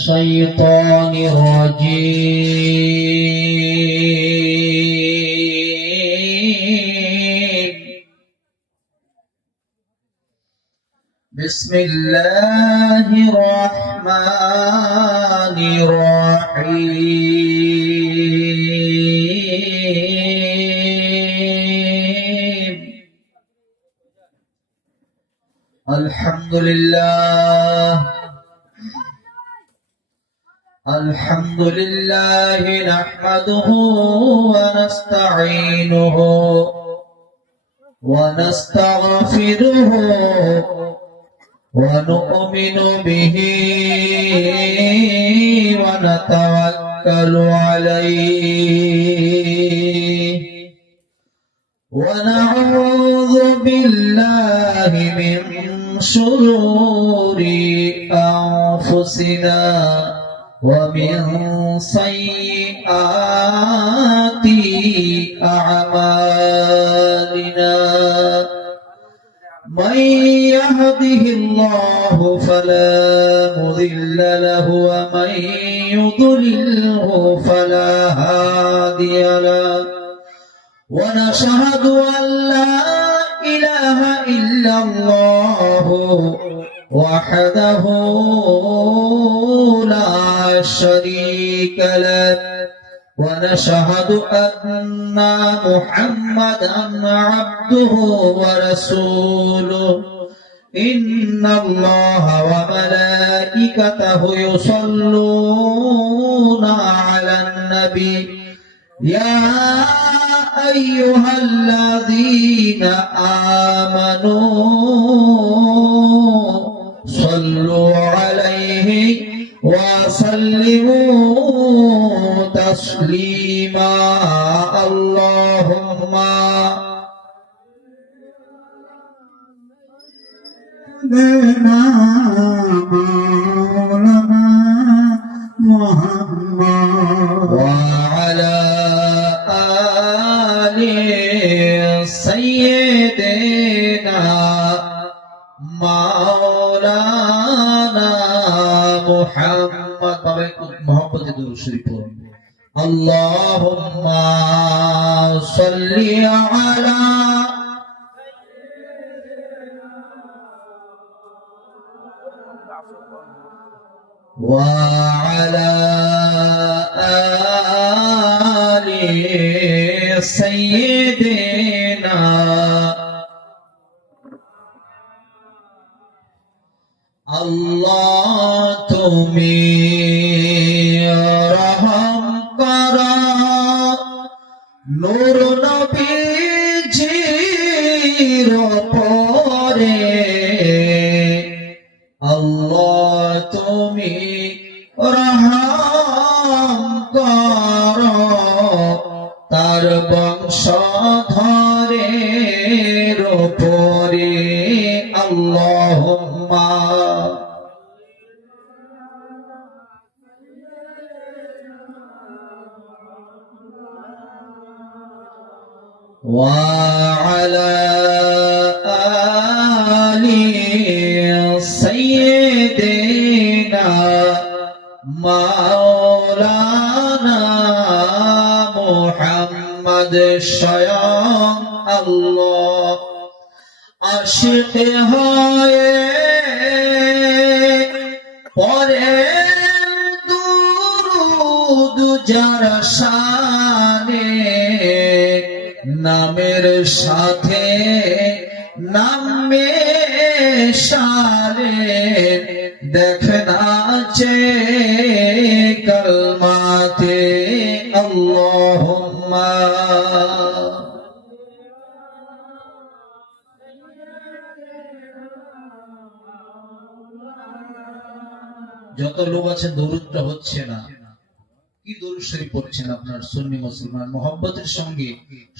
الشيطان الرجيم. بسم الله الرحمن الرحيم. الحمد لله نحمده ونستعينه ونستغفره ونؤمن به ونتوكل عليه ونعوذ بالله من شرور أنفسنا ومن سيئات أعمالنا. من يهده الله فلا مضل له ومن يضلله فلا هادي له. ونشهد أن لا إله إلا الله وحده لا شريك له. ونشهد أن محمدا عبده ورسوله. إن الله وملائكته يصلون على النبي يا أيها الذين آمنوا صلوا عليه وسلموا تسليما. اللهم مولانا محمد وعلى آل سيدنا مولانا محمد. محمد درود شريف اللهم صل على وعلى آل سيدنا আল্লাহ তুমি রহম করো নূর নবীজির উপরে। আল্লাহ তুমি রহম করো তার বংশধরের উপরে। আল্লাহুম্মা وعلى آل سيدنا مولانا محمد স্বয়ং আল্লাহ আশিক হয়ে পড়ে দুরূদ যার শানে নামের সাথে নাম মেশালে দেখে নাচে কলমাতে। আল্লাহুম্মা যত লোক আছেন দরুদটা হচ্ছে না, কি দরুদ শরীফ পড়ছেন আপনার সুন্নি মুসলমান মোহাব্বতের সঙ্গে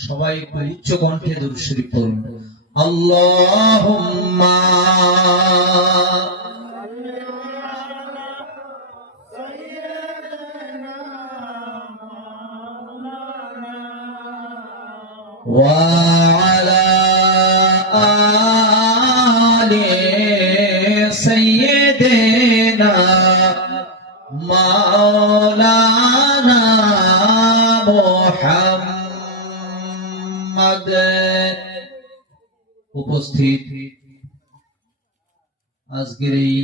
সবাই একটু উচ্চ কণ্ঠে দরুদ শরীফ পড়ুন। আল্লাহুম্মা ওয়া আলা আলি সাইয়্যিদিনা মাওলানা মুহাম্মদ। উপস্থিত আজকের এই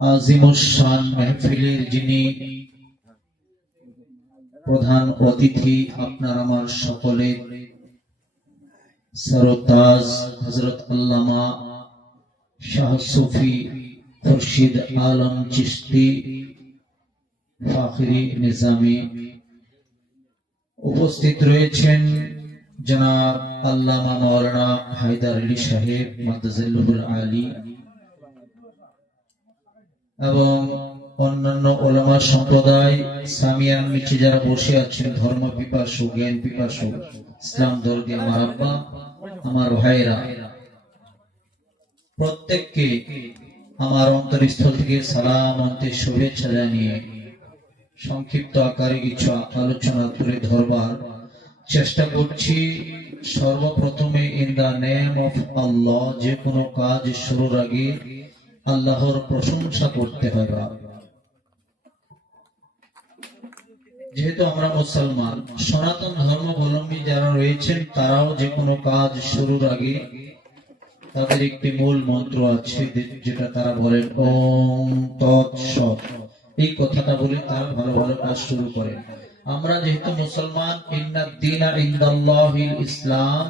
আজিমুশান মাহফিলের যিনি প্রধান অতিথি, আপনার আমার সকলের সরতাজ হযরত আল্লামা শাহ সুফি খুরশিদ আলম চিশতি ফাখরি নিজামী, উপস্থিত রয়েছেন জনাব আল্লামা মাওলানা হায়দার আলী সাহেব মাদ্দাজিল্লুহুল আলী এবং অন্যান্য ওলামা সম্প্রদায়, সামিয়ান নিচে যারা বসে আছেন, ধর্ম পিপাসু, জ্ঞান পিপাসু, ইসলাম দরদি আমার আব্বা, আমার ভাইরা, প্রত্যেককে আমার অন্তরস্থল থেকে সালাম অন্তে শুভেচ্ছা জানিয়ে সংক্ষিপ্ত আকারে কিছু আলোচনা তুলে ধরবার চেষ্টা করছি। সর্বপ্রথমে ইন দা নেম অফ আল্লাহ, যে কোনো কাজ শুরুর আগে আল্লাহর প্রশংসা করতে হয়। যেহেতু আমরা মুসলমান, সনাতন ধর্মাবলম্বী যারা রয়েছেন তারাও যে কোনো কাজ শুরুর আগে তাদের একটি মূল মন্ত্র আছে, যেটা তারা বলেন ওম তৎসৎ। এই কথাটা বলে তারা ভালো ভালো কাজ শুরু করেন। আমরা যেহেতু মুসলমান, ইন্নাদ দীনা ইনদাল্লাহিল ইসলাম,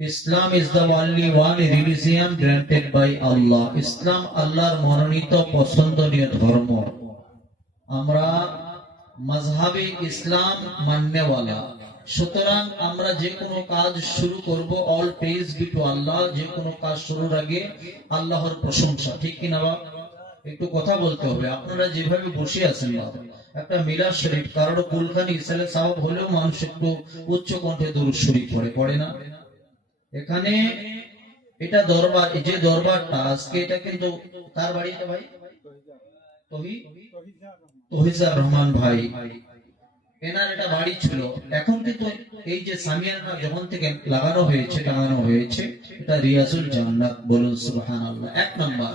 Islam is the only one religion granted by Allah. ইসলাম আল্লাহর মনোনীত পছন্দনীয় ধর্ম। আমরা মাযহাবে ইসলাম মাননেওয়ালা, সুতরাং আমরা যে কোনো কাজ শুরু করব, অল প্রেজ বি টু আল্লাহ। যে কোনো কাজ শুরুর আগে আল্লাহর প্রশংসা, ঠিক কিনা বাবা? একটু কথা বলতে হবে। আপনারা যেভাবে বসে আছেন বাবা, একটা মিলাদ শরীফ কারোর কুলখানি ইসালে সাহেব হলেও মানুষ একটু উচ্চ কণ্ঠে দরুদ শরীফ পড়ে না? এখানে এটা দরবার, যে দরবারটা আজকে, এটা কিন্তু তার বাড়িতে ভাই তহিজার রহমান ভাই, এনার এটা বাড়ি ছিল। এখন কিন্তু এই যে সামিয়ানা যখন থেকে লাগানো হয়েছে, টাঙানো হয়েছে, এটা রিয়াজুল জান্নাত। বলুন সুবহানাল্লাহ। এক নাম্বার।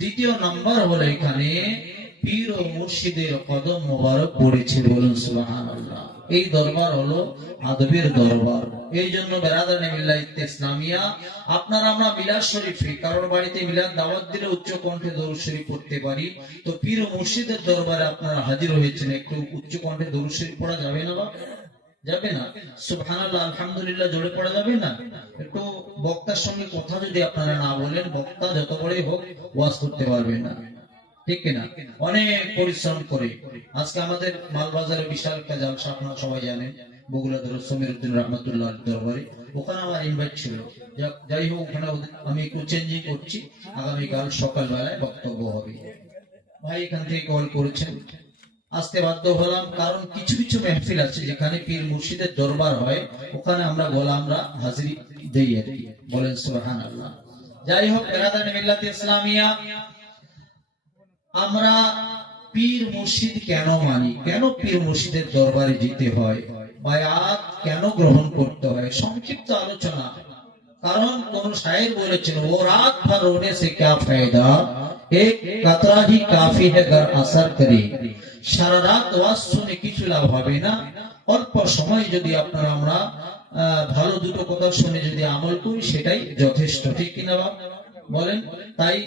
দ্বিতীয় নাম্বার হলো এখানে পীর ও মুর্শিদের কদম মোবারক পড়েছে। বলুন সুবহানাল্লাহ। এই দরবার হলো আদবের দরবার। এই জন্য বেরাদানে মিল্লাত ইসলামিয়া, আপনারা আমরা মিলাদ শরীফে কারোর বাড়িতে মিলাদ দাওয়াত দিলে উচ্চ কণ্ঠে দরুদ শরীফ পড়তে পারি, তো পীর ও মুর্শিদের দরবারে আপনারা হাজির হয়েছেন, একটু উচ্চ কণ্ঠে দরুদ শরীফ পড়া যাবে না বাবা? যাবে না? সুবহানাল্লাহ আলহামদুলিল্লাহ জোরে পড়া যাবে না? একটু বক্তার সঙ্গে কথা যদি আপনারা না বলেন, বক্তা যত বড়ই হোক ওয়াজ করতে পারবেন না, ঠিক কিনা? অনেক পরিশ্রম করে আজকে আমাদের মালবাজারে বিশাল একটা জালসা, আপনারা সবাই জানেন, বগুড়া দরুদ সমীর উদ্দিন রহমতুল্লাহ দরবারে। ওখানে আমার ইনভাইট ছিল। যাই হোক, ওখানে আমি একটু চেঞ্জিং করছি, আগামীকাল সকালবেলায় বক্তব্য হবে। ভাই এখান থেকে কল করেছেন, আসতে বাধ্য হলাম, কারণ কিছু কিছু মেহফিল আছে যেখানে পীর মুর্শিদের দরবার হয়, ওখানে আমরা গোলামরা হাজিরি দেই আর কি। বলেন সুবহানাল্লাহ। যাই হোক, বেরাদানে মিল্লাত ইসলামিয়া, আমরা পীর মুর্শিদ কেন মানি, কেন পীর মুর্শিদের দরবারে যেতে হয়, বায়াত কেন গ্রহণ করতে হয়, সংক্ষিপ্ত আলোচনা। কারণ কোন শায়ের বলেছেন, ও রাত ভর রোনে সে ক্যা ফায়দা, এক কাতরা হি কাফি হে গর আসর করে। সারা রাত ওয়াজ শুনে কিছু লাভ হবে না, অল্প সময় যদি আপনারা আমরা ভালো দুটো কথা শুনে যদি আমল করি, সেটাই যথেষ্ট, ঠিক কিনা বাবা? বলেন। তাই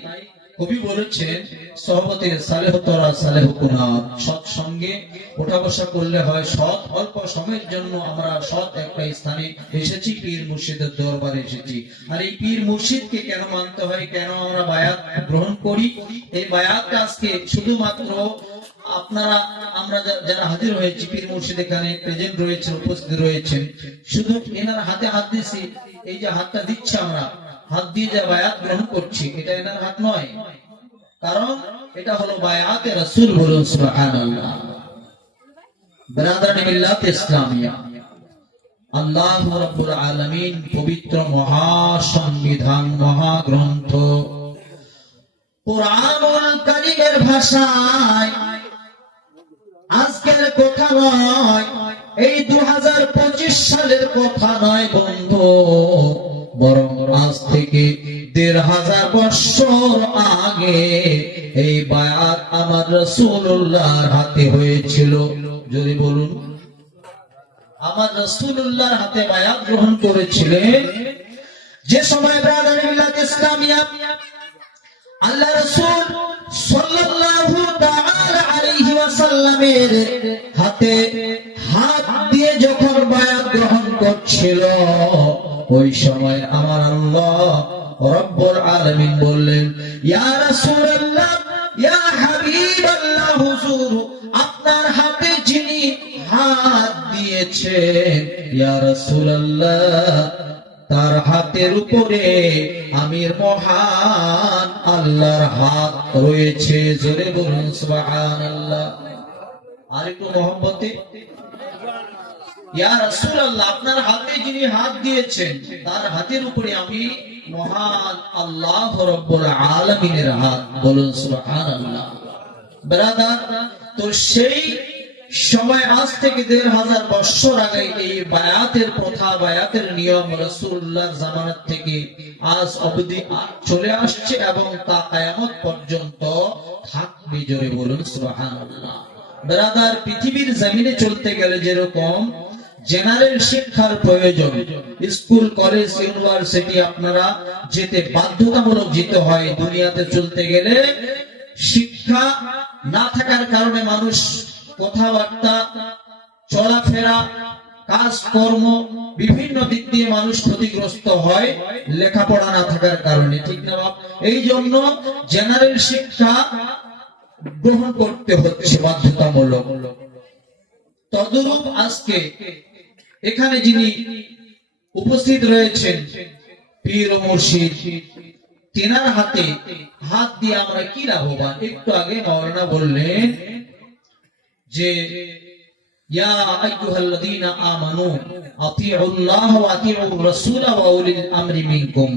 কবি বলেছেন, সহবতে সালেহ তরা সালেহ কুনাত, সৎসঙ্গে ওঠা বসা করলে হয় সৎ। অল্প সময়ের জন্য আমরা সৎ একটা স্থানে এসেছি, পীর মুর্শিদের দরবারে এসেছি। আর এই পীর মুর্শিদকে কেন মানতে হয়, কেন আমরা বায়াত গ্রহণ করি, এই বায়াতটা আজকে শুধুমাত্র আপনারা আমরা যারা হাজির হয়েছি, পীর মুর্শিদ এখানে প্রেজেন্ট রয়েছেন, উপস্থিত রয়েছেন, শুধু এনার হাতে হাত দিয়েছি, এই যে হাতটা দিচ্ছে, আমরা হাত দিয়ে যা বায়াত গ্রহণ করছি, এটা এনার হাত নয়, কারণ এটা হলো বায়াতে রাসূল। বলুন সুবহানাল্লাহ। বিরাদারানে মিল্লাত ইসলামিয়া, আল্লাহ রাব্বুল আলামিন পবিত্র মহাসংবিধান, মহাগ্রন্থ কুরআনুল কারীমের ভাষায় আজকের কথা নয়, এই 2025 সালের কথা নয় বন্ধু, বরং আজ থেকে ১,৫০০ বছর আগে এই বায়াত আমার রাসূলুল্লাহর হাতে হয়েছিল। যদি বলুন, আমার রাসূলুল্লাহর হাতে বায়াত গ্রহণ করেছিলেন। যে সময় ব্রাদার মিল্লাত ইসলামিয়া আল্লাহ রাসূল সাল্লাল্লাহু তাআলা আলাইহি ওয়াসাল্লামের হাতে হাত দিয়ে যখন বায়াত গ্রহণ করছিল, ওই সময় আমার আল্লাহ রব্বুল আলামিন বললেন, ইয়া রাসূলুল্লাহ, ইয়া হাবিবাল্লাহ, হুজুর আপনার হাতে যিনি হাত দিয়েছেন, ইয়া রাসূলুল্লাহ, তার হাতের উপরে আমির মহান আল্লাহর হাত রয়েছে। জোরে বলুন সুবহানাল্লাহ। আর একটু মহব্বতে, ইয়া রাসূলুল্লাহ, আপনার হাতে যিনি হাত দিয়েছেন, তার হাতের উপরে আমি মহান আল্লাহ রাব্বুল আলামিনের হাত। বলুন সুবহানাল্লাহ। ব্রাদার, তো সেই সময় আজ থেকে ১,৫০০ বছর আগে এই বায়াতের প্রথা, বায়াতের নিয়ম রাসূলুল্লাহর জামানাত থেকে আজ অবধি চলে আসছে এবং তা কিয়ামত পর্যন্ত থাকবে। জোরে বলুন সুবহানাল্লাহ। ব্রাদার, পৃথিবীর জমিনে চলতে গেলে যেরকম জেনারেল শিক্ষার প্রয়োজন, স্কুল, কলেজ, ইউনিভার্সিটি আপনারা যেতে বাধ্যতামূলক যেতে হয়। দুনিয়াতে চলতে গেলে শিক্ষা না থাকার কারণে মানুষ কথাবার্তা, চলাফেরা, কাজকর্ম বিভিন্ন দিক দিয়ে মানুষ ক্ষতিগ্রস্ত হয় লেখাপড়া না থাকার কারণে, ঠিক না বাপ? এই জন্য জেনারেল শিক্ষা গ্রহণ করতে হচ্ছে বাধ্যতামূলক। তদরূপ আজকে এখানে যিনি উপস্থিত রয়েছেন পীর ও মুর্শিদ, তেনার হাতে হাত দিয়ে আমরা কি লাভবান? একটু আগে মাওলানা বললেন যে ইয়া আইয়ুহাল্লাযীনা আমানু আতিউল্লাহ ওয়া আতিউর রাসূল ওয়া উলিল আমরি মিনকুম।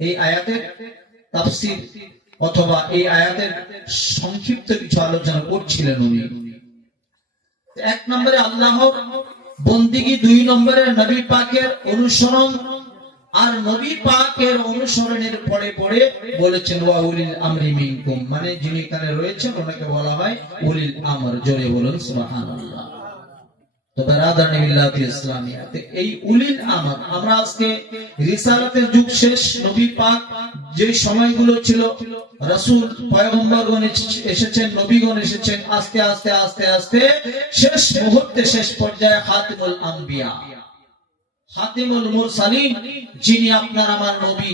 এই আয়াতের তাফসীর অথবা এই আয়াতের সংক্ষিপ্ত কিছু আলোচনা করছিলেন উনি। এক নম্বরে আল্লাহর বন্দিগি, ২ নম্বরে নবী পাকের অনুসরণ, আর নবী পাকের অনুসরণের পরে পরে বলেছেন ওয়া উলিল আমরি মিনকুম, মানে যিনি এখানে রয়েছেন ওনাকে বলা হয় উলিল আমর। জোরে বলুন সুবহানাল্লাহ। তো বারাদার মিল্লাত ইসলামিয়া, এই উলিল আমর, আমরা আজকে রিসালাতের যুগ শেষ, নবী পাক যে সময়গুলো ছিল, রাসূল পয়গম্বরগণ এসেছেন, নবীগণ এসেছেন, আস্তে আস্তে আস্তে আস্তে শেষ মুহূর্তে, শেষ পর্যায়ে খাতিমুল আম্বিয়া, খাতিমুল মুরসালিন, যিনি আপনার আমার নবী,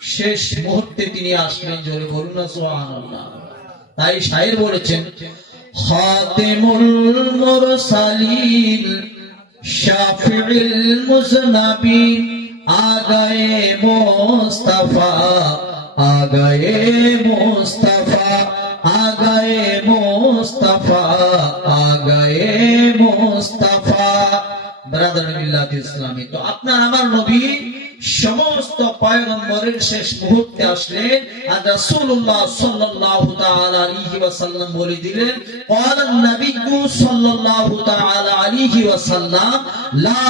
শেষ মুহূর্তে তিনি আসলেন। জোরে বলুন না সুবহানাল্লাহ। তাই শায়ের বলেছেন, খাতিমুল মুরসালিন শাফিউল মুজনাবিন আগায়ে মুস্তাফা, আগায়ে মুস্তাফা, আগায়ে মুস্তাফা, আগায়ে মুস্তাফা। ব্রাদার মিল্লাত ইসলামী, তো আপনার আমার নবী সমস্ত পয়গম্বরের শেষ মুহূর্তে আসলেন, আর রাসূলুল্লাহ সাল্লাল্লাহু তাআলা আলাইহি ওয়াসাল্লাম বলে দিলেন, ক্বালান নাবিয়্যু সাল্লাল্লাহু তাআলা আলাইহি ওয়াসাল্লাম লা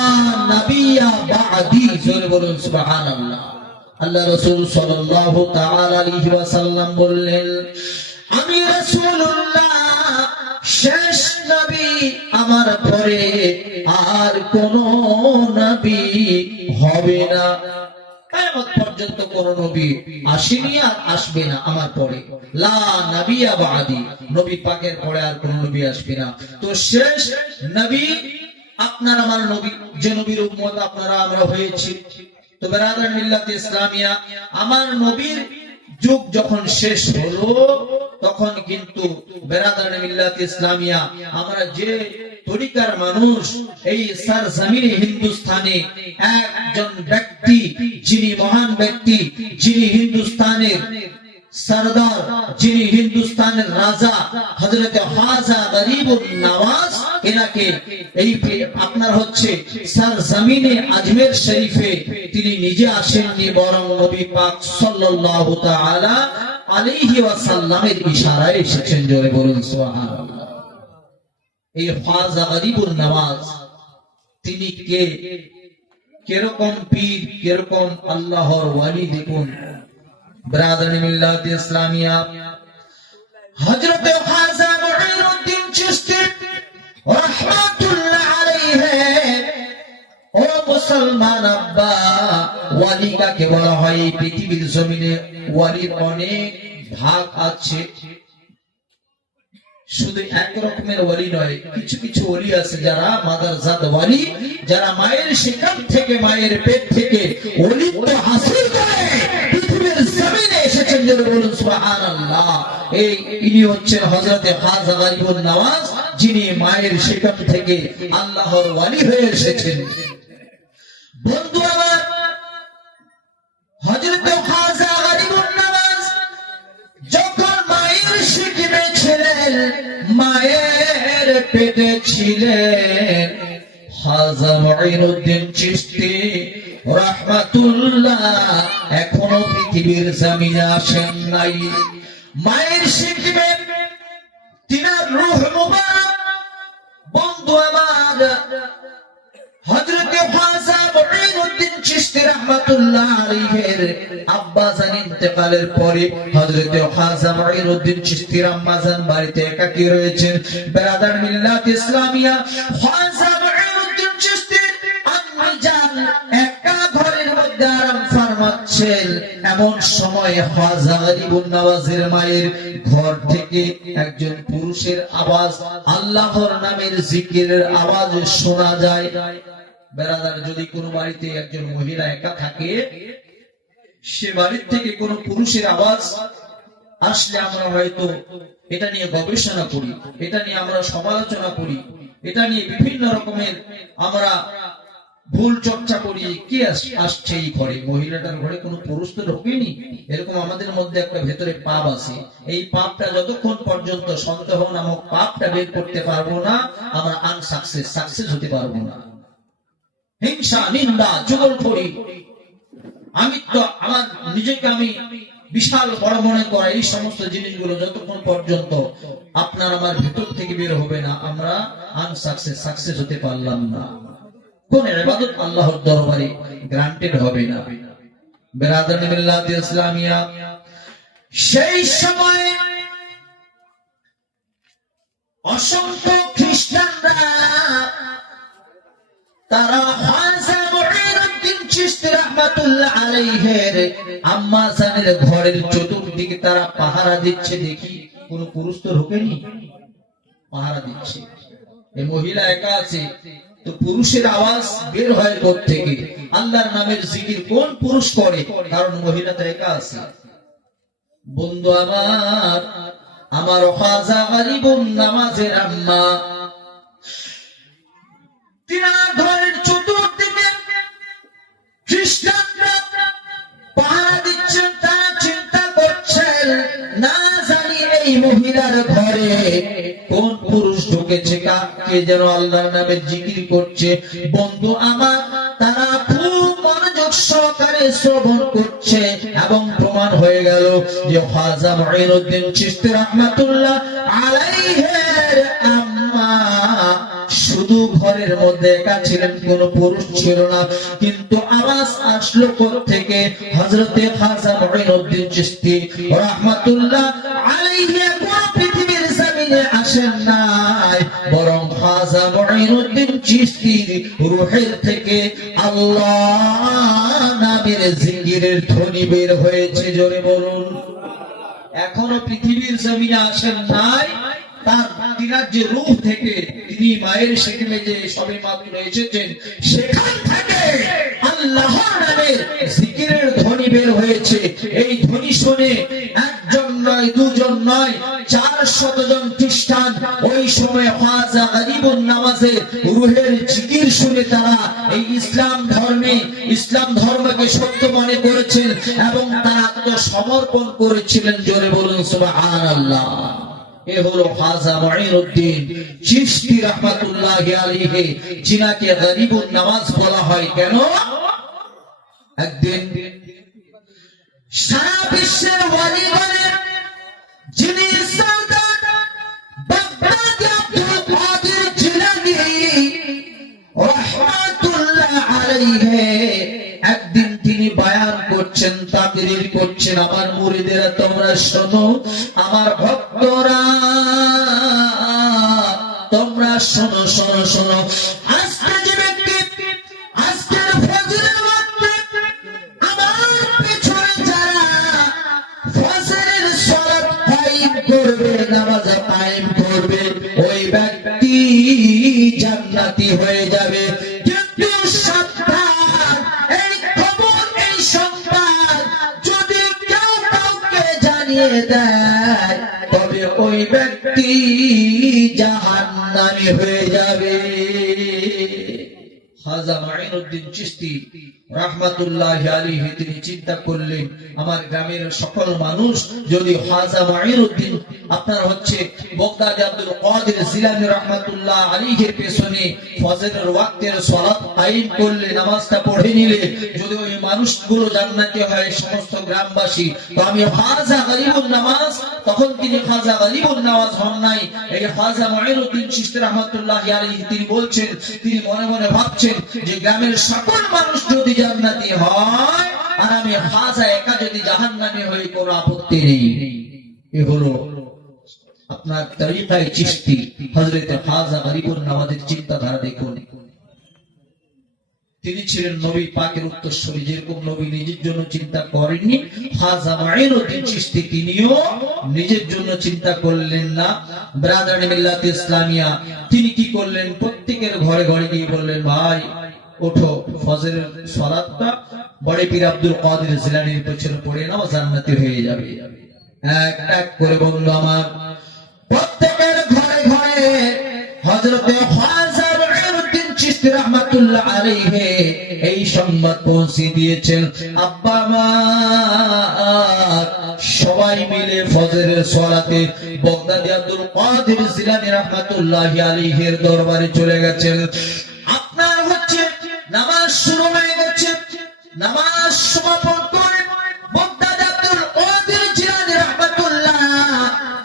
নাবিয়্যা বা'দি। জোরে বলুন সুবহানাল্লাহ। আল্লাহ রাসূল সাল্লাল্লাহু তাআলা আলাইহি ওয়াসাল্লাম বললেন, আমি রাসূলুল্লাহ শেষ নবী, আমার পরে আর কোন নবী হবে না। কিয়ামত পর্যন্ত কোন নবী আসেনি আর আসবে না আমার পরে। লা নাবিয়্যা বা'দি, নবী পাকের পরে আর কোন নবী আসবে না। তো শেষ নবী আপনার আমার নবী, যে নবীর উম্মত আপনারা আমরা হয়েছি। তো বারাদার মিল্লাত ইসলামিয়া, আমার নবীর যুগ যখন শেষ হলো, তখন কিন্তু বেরাদার মিল্লাত ইসলামিয়া, আমরা যে তরিকার মানুষ, এই সরজমিনে হিন্দুস্তানে একজন ব্যক্তি, যিনি মহান ব্যক্তি, যিনি হিন্দুস্তানের সরদার, যিনি হিন্দুস্তানের রাজা, হযরত খাজা গরিবুন নওয়াজ, এনাকে এই আপনার হচ্ছে সরজমিনে আজমের শরীফে তিনি নিজে আসেননি, বরং নবী পাক সাল্লাল্লাহু তাআলা আলাইহি ওয়াসাল্লামের ইশারায় এসেছেন। জোরে বলুন সুবহানাল্লাহ। এই খাজা গরিবুন নওয়াজ তিনি কে? কিরকম পীর, কিরকম আল্লাহর ওয়ালি দেখুন। ব্রাদারান মিল্লাত ইসলামিয়া, হযরত খাজা মুঈনুদ্দিন চিশতি রাহমাতুল্লাহ আলাইহি, ও মুসলমান আব্বা, ওয়ালি কাকে বলা হয়? এই পৃথিবীর জমিনে ওয়ালির অনেক ভাগ আছে, শুধু এক রকমের ওয়ালি নয়। কিছু কিছু ওয়ালি আছে যারা মাদারজাত ওয়ালি, যারা মায়ের শিকার থেকে, মায়ের পেট থেকে ওয়ালিত্ব হাসিল করে পৃথিবীর জমিনে এসেছেন। যেন বলুন সুবহানাল্লাহ। এই ইনি হচ্ছেন হযরতে খাজা গরিবুন নওয়াজ, যিনি মায়ের শিকার থেকে আল্লাহর ওয়ালি হয়ে এসেছেন। বন্ধু আমার, হযরতে খাজা গরিবুন নওয়াজ যখন মায়ের শিকমে ছিলেন, মায়ের পেটে ছিলেন, খাজা মুঈনুদ্দিন চিশতি রাহমাতুল্লাহ এখনো পৃথিবীর জমিনে আসেন নাই। মায়ের শিকমে তিনার রূহ মুবারক, বন্ধু আমার, হযরতে খাজা মুঈনুদ্দিন চিশতি রাহমাতুল্লাহ আলাইহির আব্বা জান ইন্তেকালের পরে হযরতে খাজা মুঈনুদ্দিন চিশতির আম্মা জান বাড়িতে একাকী রয়েছেন। ব্রাদার মিল্লাত ইসলামিয়া, খাজা মুঈনুদ্দিন চিশতির আম্মা জান একা ঘরের মধ্যে আরাম ফরমাচ্ছেন। এমন সময় খাজা গরিবুন নওয়াজের মায়ের ঘর থেকে একজন পুরুষের আওয়াজ, আল্লাহর নামের জিকিরের আওয়াজ শোনা যায়। বেরাদার, যদি কোনো বাড়িতে একজন মহিলা একা থাকে, সে বাড়ির থেকে কোনো পুরুষের আওয়াজ আসলে আমরা হয়তো এটা নিয়ে গবেষণা করি, এটা নিয়ে আমরা সমালোচনা করি, এটা নিয়ে বিভিন্ন রকমের আমরা ভুল চর্চা করি। কি আসছে এই ঘরে? মহিলাটার ঘরে কোনো পুরুষ তো ঢোকেনি, এরকম আমাদের মধ্যে একটা ভেতরে পাপ আছে। এই পাপটা যতক্ষণ পর্যন্ত সন্দেহ নামক পাপটা বের করতে পারবো না, আমরা সাকসেস হতে পারবো না। হিংসা, নিন্দা, চুগলখড়ি, আমি তো আমার নিজেকে আমি বিশাল বড় মনে করা, এই সমস্ত জিনিসগুলো যতক্ষণ পর্যন্ত আপনার আমার ভেতর থেকে বের হবে না, আমরা সাকসেস হতে পারলাম না। কোন ইবাদত আল্লাহর দরবারে গ্রান্টেড হবে না। বেরাদারান মিল্লাত ইসলামিয়া, সেই সময় অসংখ্য খ্রিস্টানরা তারা খাজা মুঈনুদ্দিন চিশতি রাহমাতুল্লাহ আলাইহির আম্মা জানের ঘরের চতুর্দিকে তারা পাহারা দিচ্ছে। দেখি কোন পুরুষ তো ঢোকেনি, পাহারা দিচ্ছে। এই মহিলা একা আছে, তো পুরুষের আওয়াজ বের হয় কোত্থেকে? আল্লাহর নামের জিকির কোন পুরুষ করে? কারণ মহিলা তো একা আছে। বন্ধু আমার, আমার খাজা গরিবুন নওয়াজের আম্মা, তিনার ঘরের চতুর্দিকে খ্রিস্টানরা পাহারা দিচ্ছেন। তারা চিন্তা করছেন, না জানি এই মহিলার ঘরে কোন পুরুষ ঢুকেছে, কে যেন আল্লাহর নামে জিকির করছে। বন্ধু আমার, তারা খুব মনোযোগ সহকারে শ্রবণ করছে এবং প্রমাণ হয়ে গেল যে খাজা মুঈনুদ্দিন চিশতি রাহমাতুল্লাহ আলাইহির আম্মা শুধু ঘরের মধ্যে একা ছিলেন, কোন পুরুষ ছিল না। কিন্তু আওয়াজ আসলো কোত্থেকে? হযরতে খাজা মুঈনুদ্দিন চিশতি রাহমাতুল্লাহ আলাইহি পৃথিবীর জমিনে আসেন নাই, বরং খাজা মুঈনুদ্দিন চিশতির রূহের থেকে আল্লাহ নামের জিকিরের ধ্বনি বের হয়েছে। জোরে বলুন। এখনো পৃথিবীর জমিনে আসেন নাই, তিনার যে রূহ থেকে তিনি মায়ের শিকমে যে সবে মাত্র এসেছেন, সেখান থেকে আল্লাহর নামের জিকিরের ধ্বনি বের হয়েছে। এই ধ্বনি শুনে একজন নয়, দুজন নয়, 400 জন খ্রিস্টান ওই সময় খাজা গরিবুন নওয়াজের রূহের জিকির শুনে তারা এই ইসলাম ধর্মকে সত্য মনে করেছেন এবং তারা আত্মসমর্পণ করেছিলেন। জোরে বলুন সুবহানাল্লাহ। এ হলো খাজা মুঈনুদ্দিন চিশতি রাহমাতুল্লাহি আলাইহি, যিনাকে গরিবুন নওয়াজ বলা হয়। কেন? একদিন সারা বিশ্বের ওয়ালি বলে যিনি সরদার বাগদাদি আব্দুল কাদের জিলানী রাহমাতুল্লাহ আলাইহি আমার মুরিদেরা তোমরা শোনো, আমার ভক্তরা তোমরা শোনো শোনো শোনো। আজকে যে ব্যক্তি আজকের ফজরের ওয়াক্তে আমার পেছনে যারা ফজরের সালাত কায়েম করবে, নামাজ কায়েম করবে, ওই ব্যক্তি জান্নাতি হয়ে যাবে। কিন্তু সাবধান, এই খবর এই সংবাদ যদি কেউ কাউকে জানিয়ে দেয় তবে ওই ব্যক্তি জাহান্নামী হয়ে যাবে। খাজা মাইনুদ্দিন চিশতি রাহমাতুল্লাহি আলাইহি তিনি চিন্তা করলেন, আমার গ্রামের সকল মানুষ যদি খাজা মাইনুদ্দিন আপনার হচ্ছে বগদাদি আব্দুল কাদের জিলানী রাহমাতুল্লাহ আলাইহির পেছনে ফজরের ওয়াক্তের সালাত কায়েম করলে, নামাজটা পড়ে নিলে যদি ওই মানুষগুলো জান্নাতি হয় সমস্ত গ্রামবাসী, তো আমি খাজা গরিবুন নামাজ, তখন তিনি খাজা গরিবুন নামাজ হন নাই। এই খাজা মাইনুদ্দিন চিশতি রাহমাতুল্লাহি আলাইহি তিনি বলছেন, তিনি মনে মনে ভাবছেন যে গ্রামের সকল মানুষ যদি জান্নাতি হয় আর আমি খাজা একা যদি জাহান্নামী হই, কোনো আপত্তি নেই। এ হলো আপনার তরিকায়ে চিশতি হযরত খাজা গরিবুন নওয়াজের চিন্তাধারা। দেখুন, তিনি ছিলেন নবী পাকের উত্তরসূরি। যেরকম নবী নিজের জন্য চিন্তা করেননি, খাজা মাইনুদ্দিন চিশতি তিনিও নিজের জন্য চিন্তা করলেন না। ব্রাদারানি মিল্লাত ইসলামিয়া তিনি কি করলেন, প্রত্যেকের ঘরে ঘরে গিয়ে বললেন, ভাই ওঠো, ফজরের সালাতটা বড় পীর আব্দুল কাদের জিলানীর পেছনে পড়ে নাও, জান্নাতি হয়ে যাবে। এক এক করে বন্ধু আমার প্রত্যেকের ঘরে ঘরে হযরত খাজা মাইনুদ্দিন চিশতি রাহমাতুল্লাহ আলাইহি এই সংবাদ পৌঁছে দিয়েছেন। আব্বা মা সবাই মিলে ফজরের সালাতে বগদাদি আব্দুল কাদের জিলানী রাহমাতুল্লাহি আলাইহির দরবারে চলে গেছেন। আপনার হচ্ছে নামাজ শুরু হয়ে গেছে, নামাজ সমাপন করে বগদাদি আব্দুল কাদের জিলানী রাহমাতুল্লাহ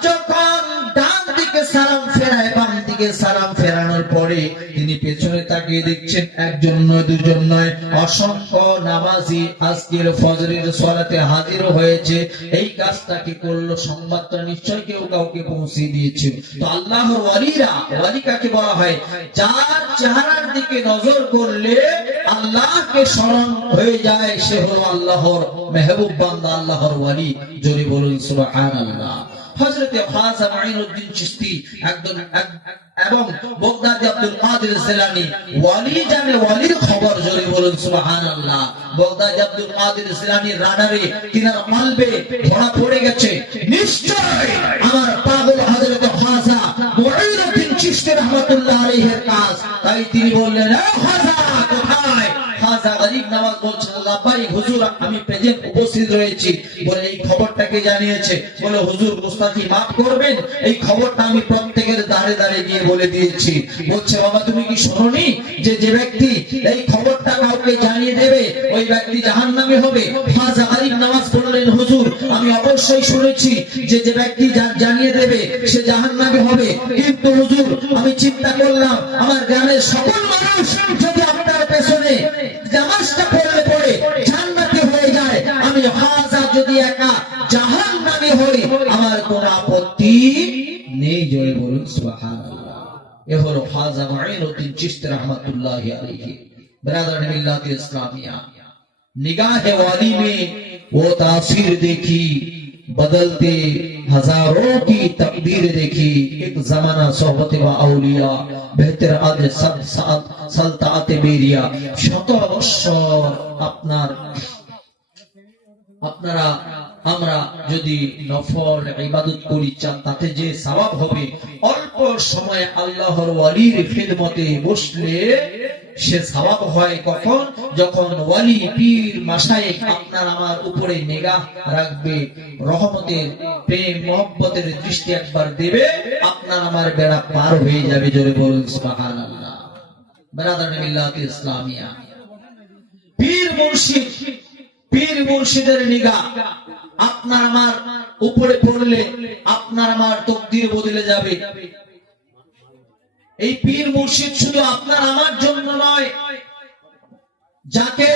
যখন ডান দিকে সালাম ফেরায়, বাম দিকে সালাম ফেরানোর পরে তিনি পেছনে তাকিয়ে দেখছেন একজন নয় দুজন নয় অসংখ্য নামাজি আজকের ফজরের সালাতে হাজির হয়েছে। এই কাজটা কি করলো, সংবাদটা নিশ্চয় কেউ কাউকে পৌঁছে দিয়েছে। তো আল্লাহর ওয়ালিরা, ওয়ালি কাকে বলা হয়, যার চেহারার দিকে নজর করলে আল্লাহকে স্মরণ হয়ে যায়, সে হলো আল্লাহর মেহবুব বান্দা, আল্লাহর ওয়ালি। জোরে বলুন সুবহানাল্লাহ। হযরত খাজা মাইনুদ্দিন চিশতি একজন এবং বগদাদি আব্দুল কাদের জিলানী ওয়ালি জানে ওয়ালির খবর। জোরে বলুন সুবহানাল্লাহ। বগদাদি আব্দুল কাদের জিলানীর রাডারে তিনার মালবে ধরা পড়ে গেছে, নিশ্চয় আমার পাগল হযরত খাজা মাইনুদ্দিন চিশতি রাহমাতুল্লাহ আলাইহির কাজ। তাই তিনি বললেন, এ খাজা কোথায়? খাজা গরিব নওয়াজ বলছেন, লাব্বাইক হুজুর, আমি প্রেজেন্ট উপস্থিত রয়েছি। বলে এই খবরটাকে জানিয়েছে? বলে হুজুর মুস্তাকি মাফ করবেন, এই খবরটা আমি প্রত্যেকের দাঁড়ে দাঁড়ে গিয়ে বলে দিয়েছি। বলছে, বাবা তুমি কি শোনোনি যে যে ব্যক্তি এই খবরটা কাউকে জানিয়ে দেবে ওই ব্যক্তি জাহান্নামী হবে? খাজা গরিব নওয়াজ বললেন, হুজুর আমি অবশ্যই শুনেছি যে যে ব্যক্তি জানিয়ে দেবে সে জাহান্নামী হবে, কিন্তু হুজুর আমি চিন্তা করলাম আমার গ্রামের সকল মানুষ যদি আপনার পেছনে নামাজটা পড়লে পড়ে জান্নাতি হয়ে যায়, আমি খাজা যদি একা জাহান্নামী হই আমার কোনো আপত্তি নেই। জয় বলুন সুবহানাল্লাহ। এ হলো খাজা মাইনুদ্দিন চিশতি রাহমাতুল্লাহি আলাইহি। ব্রাদারানি মিল্লাত ইসলামিয়া, निगाह वाली में वो तासीर देखी, बदलते हजारों की तकदीर देखी। एक जमाना सोहबत व औलिया, बेहतर आज सल्तनत बेरिया। 17 বছর আপনারা আমরা যদি নফল ইবাদত করি চান তাতে যে সওয়াব হবে, অল্প সময় আল্লাহর ওয়ালির খিদমতে বসলে সে সওয়াব হয় কখন? যখন ওয়ালি পীর মাশায়েখ আপনার আমার উপরে নিগাহ রাখবে, রহমতের প্রেম মহব্বতের দৃষ্টি একবার দেবে, আপনার আমার বেড়া পার হয়ে যাবে। জোরে বলুন সুবহানাল্লাহ। ব্রাদার মিল্লাত ইসলামিয়া, পীর মুর্শিদের নিগাহ আপনার আমার উপরে পড়লে আপনার আমার তকদির বদলে যাবে। এই পীর মুর্শিদ শুধু আপনার আমার জন্য নয়, যাকে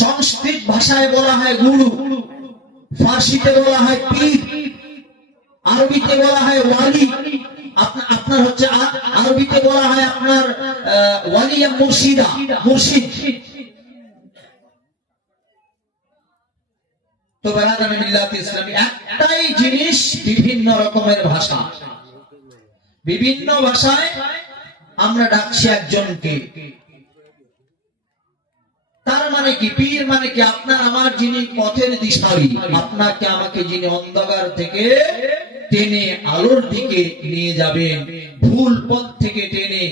সংস্কৃত ভাষায় বলা হয় গুরু, ফার্সিতে বলা হয় পীর, আরবিতে বলা হয় ওয়ালি, আপনার হচ্ছে আরবিতে বলা হয় আপনার ওয়ালিয়া মুর্শিদা, মুর্শিদ। তো বেরাদানে মিল্লাতে ইসলামী একটাই জিনিস, বিভিন্ন রকমের ভাষা, বিভিন্ন ভাষায় আমরা ডাকছি একজনকে। তার মানে কি? পীর মানে কি? আপনার আমার যিনি পথের দিশারি, আপনাকে আমাকে যিনি অন্ধকার থেকে টেনে আলোর দিকে নিয়ে যাবেন, ভুল পথ থেকে টেনে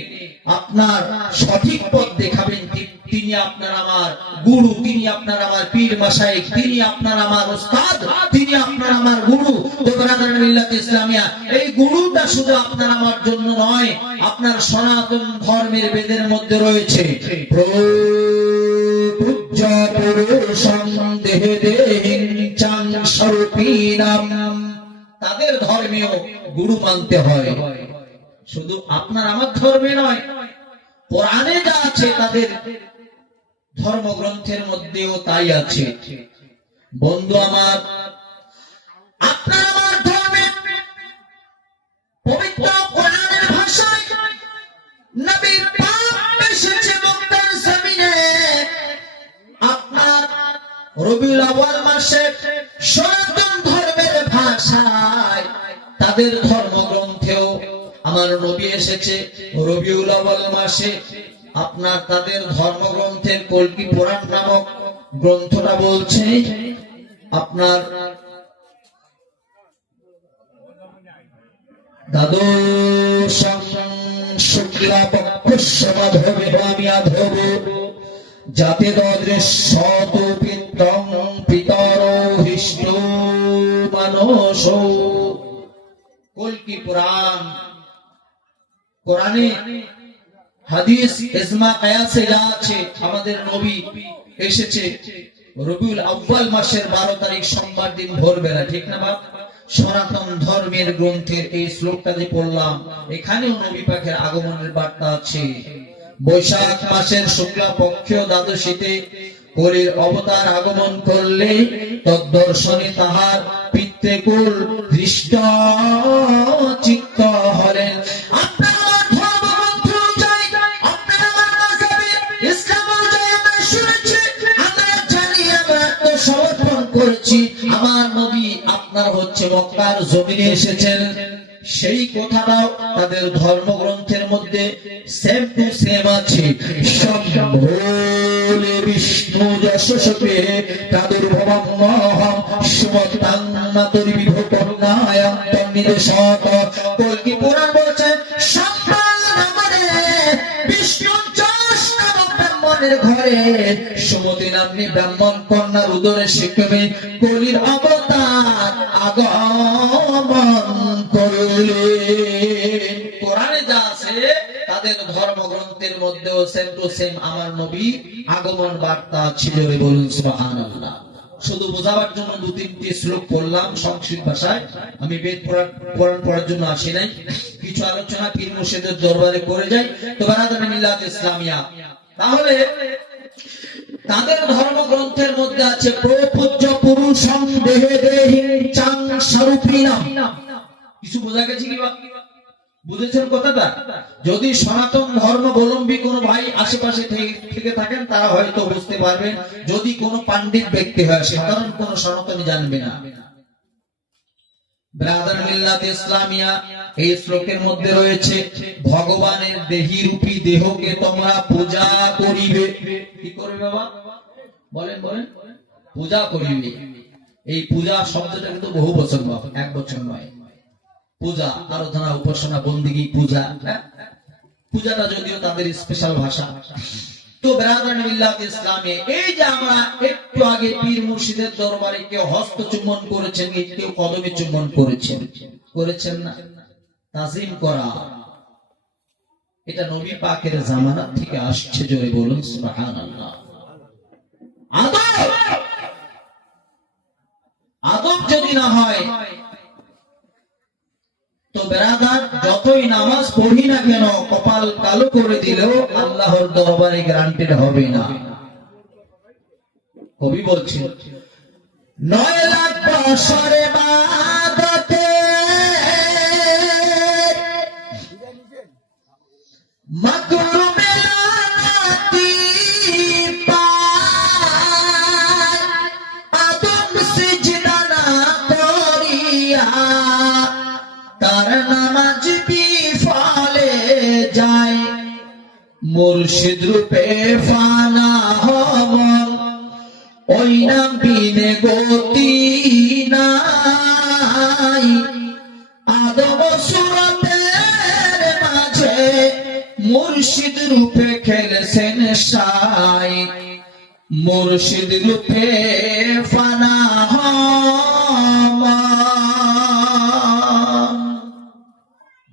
আপনার সঠিক পথ দেখাবেন, তিনি আপনার আমার গুরু, তিনি আপনার আমার পীর মাশায়েখ, তিনি আপনার আমার ওস্তাদ, তিনি আপনার আমার গুরু। তো বেরাদানে মিল্লাতে ইসলামিয়া, এই গুরুটা শুধু আপনার আমার জন্য নয়, আপনার সনাতন ধর্মের বেদের মধ্যে রয়েছে তাদের ধর্মীয় গুরু মানতে হয়। শুধু আপনার আমার ধর্মে নয়, কোরআনে যা আছে তাদের ধর্মগ্রন্থের মধ্যেও তাই আছে। বন্ধু আমার, আপনার আমার ধর্মে পবিত্র কোরআনের ভাষায় নবীর পাক এসেছে মক্কার জমিনে। আপনার রবিউল আউয়াল মাসে সনাতন ধর্মের ভাষায় তাদের ধর্মগ্রন্থেও আমার নবী এসেছে রবিউল আউয়াল মাসে। আপনার তাদের ধর্মগ্রন্থের কল্কি পুরাণ নামক গ্রন্থটা বলছে আপনার দ্বাদশ শুক্লা পক্ষ মাধবে মাধব যাতে দদৃশ্যত পিতং পিতর হৃষ্ট মানস। কল্কি পুরাণ, কোরআনে হাদিস ইজমা কিয়াসে যা আছে, আমাদের নবী এসেছে রবিউল আউয়াল মাসের 12 তারিখ সোমবার দিন ভোরবেলা, ঠিক না বাপ? সনাতন ধর্মের গ্রন্থের এই শ্লোকটা যে পড়লাম, এখানেও নবী পাকের আগমনের বার্তা আছে। বৈশাখ মাসের শুক্লা পক্ষ দ্বাদশীতে কলির অবতার আগমন করলে তদ্দর্শনে তাহার পিতৃকুল হৃষ্ট চিত্ত হলেন। আমার নবী আপনার হচ্ছে মক্কার জমিনে এসেছেন, সেই কথাটাও তাদের ধর্মগ্রন্থের মধ্যে সেম টু সেম আছে। সম্ভোলে বিষ্ণু যশস্বে প্রাদুর্ভবমহম সুমতাং মাতরি বিভূতনায়াং তন্নিদেশত। কল্কি পুরাণ বলছে বিষ্ণু যশ নামক ব্রাহ্মণের ঘরে সুমতি নাম্নী ব্রাহ্মণ কন্যার উদরে শিখবে কলির অবতার আগমন করলেন। কোরআনে যা আছে তাদের ধর্মগ্রন্থের মধ্যেও সেম টু সেম আমার নবী আগমন বার্তা ছিল। বলুন সুবহানাল্লাহ। শুধু বোঝাবার জন্য 2-3টি শ্লোক পড়লাম সংস্কৃত ভাষায়, আমি বেদ পুরাণ পড়ার জন্য আসি নাই। কিছু আলোচনা পীর মুর্শিদের দরবারে করে যাই। তো বেরাদানে মিল্লাতে ইসলামিয়া, তাহলে তাদের ধর্মগ্রন্থের মধ্যে আছে প্রপূজ্য পুরুষং দেহে দেহি চাং স্বরূপিণাম। কিছু বোঝা গেছে কি? বুঝেছেন কথাটা? যদি সনাতন ধর্মাবলম্বী কোন ভাই আশেপাশে থেকে থাকেন তারা হয়তো বুঝতে পারবেন, যদি কোনো পণ্ডিত ব্যক্তি হয়, সাধারণ কোন সনাতনী জানবে না। ব্রাদার মিল্লাত ইসলামিয়া, এই শ্লোকের মধ্যে রয়েছে ভগবানের দেহি রূপী দেহকে তোমরা পূজা করিবে। কি করবে বাবা? বলেন বলেন। পূজা করিবে। এই পূজা শব্দটা কিন্তু বহু বছর বাবা, এক বছর নয়। পূজা, আরাধনা, উপাসনা, বন্দিগি, পূজা। পূজাটা যদিও তাদের স্পেশাল ভাষা। তো ব্রাদার মিল্লাত ইসলামে এই যে আমরা একটু আগে পীর মুর্শিদের দরবারে কেউ হস্ত চুম্বন করেছেন, কেউ কদমে চুম্বন করেছেন, করেছেন না? তাজিম করা, এটা নবী পাকের জামানা থেকে আসছে। জোরে বলুন সুবহানাল্লাহ। আদব যদি না হয় তো বেরাদার যতই নামাজ পড়ি না কেন, কপাল কালো করে দিলেও আল্লাহর দরবারে গ্যারান্টেড হবে না। কবি বলছেন 9 লাখ বছরে বাদতে মাকরুমে লানাতি পায় আদম সিজদা না করিয়া তার নামাজ বিফলে যায় মুর্শিদ রূপে ফানা হওয়ার ওই নাম বিনে গতি নাই আদম সুরতের মাঝে মুর্শিদ রূপে খেলেছেন সাই মুর্শিদ রূপে ফানা হওয়ার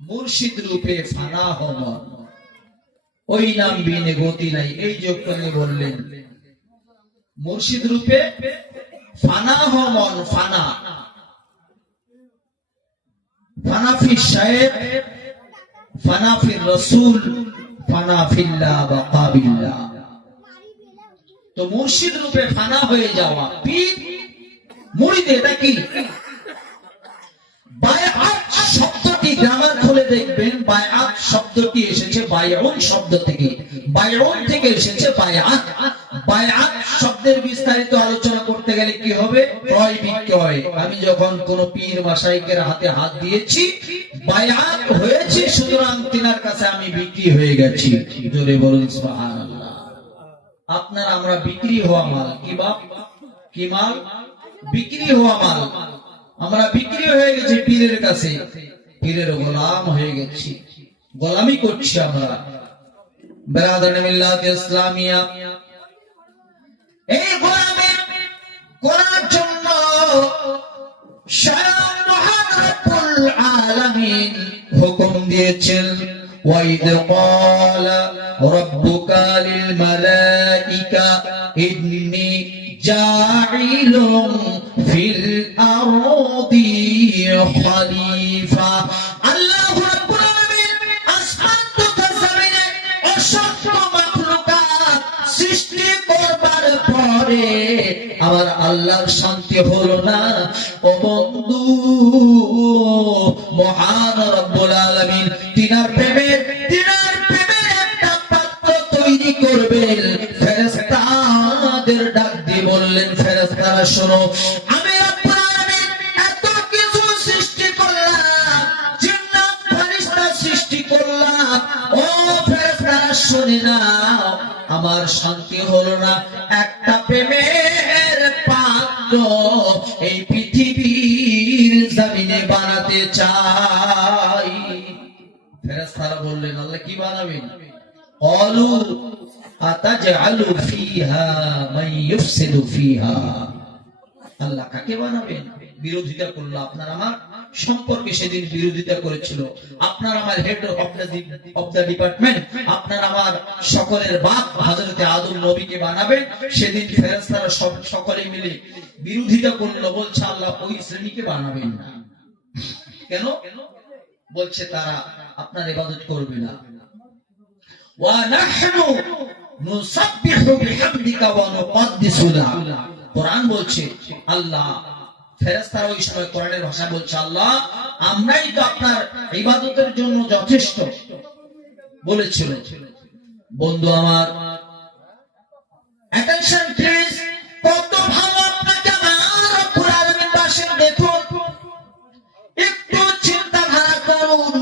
মুর্শিদ রূপে ফানা হওয়ার ওই নাম বিনে গতি নাই। এই যোগকালে বললেন মুর্শিদ রূপে ফানা হমন ফানা ফানাফি সাহেব ফানাফি রসুল ফানাফিল্লাহ বাকা বিল্লাহ। তো মুর্শিদ রূপে ফানা হয়ে যাওয়া পীর মুরিদ এটা কি? বায়আত শব্দটি গ্রামার খুলে দেখবেন বায়আত শব্দটি এসেছে বায়উন শব্দ থেকে, বায়উন থেকে এসেছে বায়আত। বায়আত শব্দের বিস্তারিত আলোচনা করতে গেলে কি হবে? ক্রয় বিক্রয়। আমি যখন কোন পীর মাশায়েখের হাতে হাত দিয়েছি বায়আত হয়েছে, সুতরাং তিনার কাছে আমি বিক্রি হয়ে গেছি। জোরে বলুন সুবহানাল্লাহ। আপনার আমরা বিক্রি হওয়া মাল কি বাপ? কি মাল? বিক্রি হওয়া মাল। আমরা বিক্রি হয়ে গেছি পীরের কাছে, পীরের গোলাম হয়ে গেছি, গোলামি করছি আমরা। বেরাদানে মিল্লাত ইসলামিয়া এই গোলামি করার জন্য স্বয়ং মহান রব্বুল আলামিন হুকুম দিয়েছেন وَإِذْ قَالَ رَبُّكَ لِلْمَلَائِكَةِ إِنِّي جَاعِلٌ فِي الْأَرْضِ خَلِيفَةً। আল্লাহু রাব্বুল আলামিন আসমান তথা জমিনে অসংখ্য মাখলুকাত সৃষ্টি করবার পরে আমার আল্লাহর শান্তি হলো না। ও বন্ধু, মহান রব্বুল আলামিন তিনার প্রেমের একটা পাত্র তৈরি করবেন। ফেরেশতাদের ডাক দিয়ে বললেন, ফেরেশতারা শোনো, আমি রব্বুল আলামিন এত কিছু সৃষ্টি করলাম, জিন্নাত ফেরেশতা সৃষ্টি করলাম। ও ফেরেশতারা শুনে নাও, আমার শান্তি হলো না। একটা প্রেমের পাত্র এই পৃথিবীর জমিনে বানাতে চাই। ফেরেশতারা বললেন, আল্লাহ কি বানাবেন? ক্বালু আতাজআলু ফিহা মান ইউফসিদু ফিহা। আল্লাহ কাকে বানাবেন? বিরোধিতা করলো। আপনার আমার সম্পর্কে সেদিন বিরোধিতা করেছিল। আপনার আমার হেড অফ দ্য ডিপার্টমেন্ট, আপনার আমার সকলের বাপ হযরতে আদম নবীকে বানাবেন। সেদিন ফেরেশতারা সকলে মিলে বিরোধিতা করলো, বলছে আল্লাহ ওই শ্রেণীকে বানাবেন না। কেন? বলছে তারা আপনার ইবাদত করবে না। ওয়া নাহনু নুসাব্বিহু বিহামদিকা ওয়া নুকদ্দিসু লাক। কোরআন বলছে, আল্লাহ ফেরেশতারা ওই সময় কোরআনের ভাষা বলছে, আল্লাহ আমরাই তো আপনার ইবাদতের জন্য যথেষ্ট বলেছিল। বন্ধু আমার, অ্যাটেনশন প্লিজ। কত ভালো আপনাকে আমার রব্বুল আলামিন বাসেন দেখুন। একটু চিন্তাধারা করুন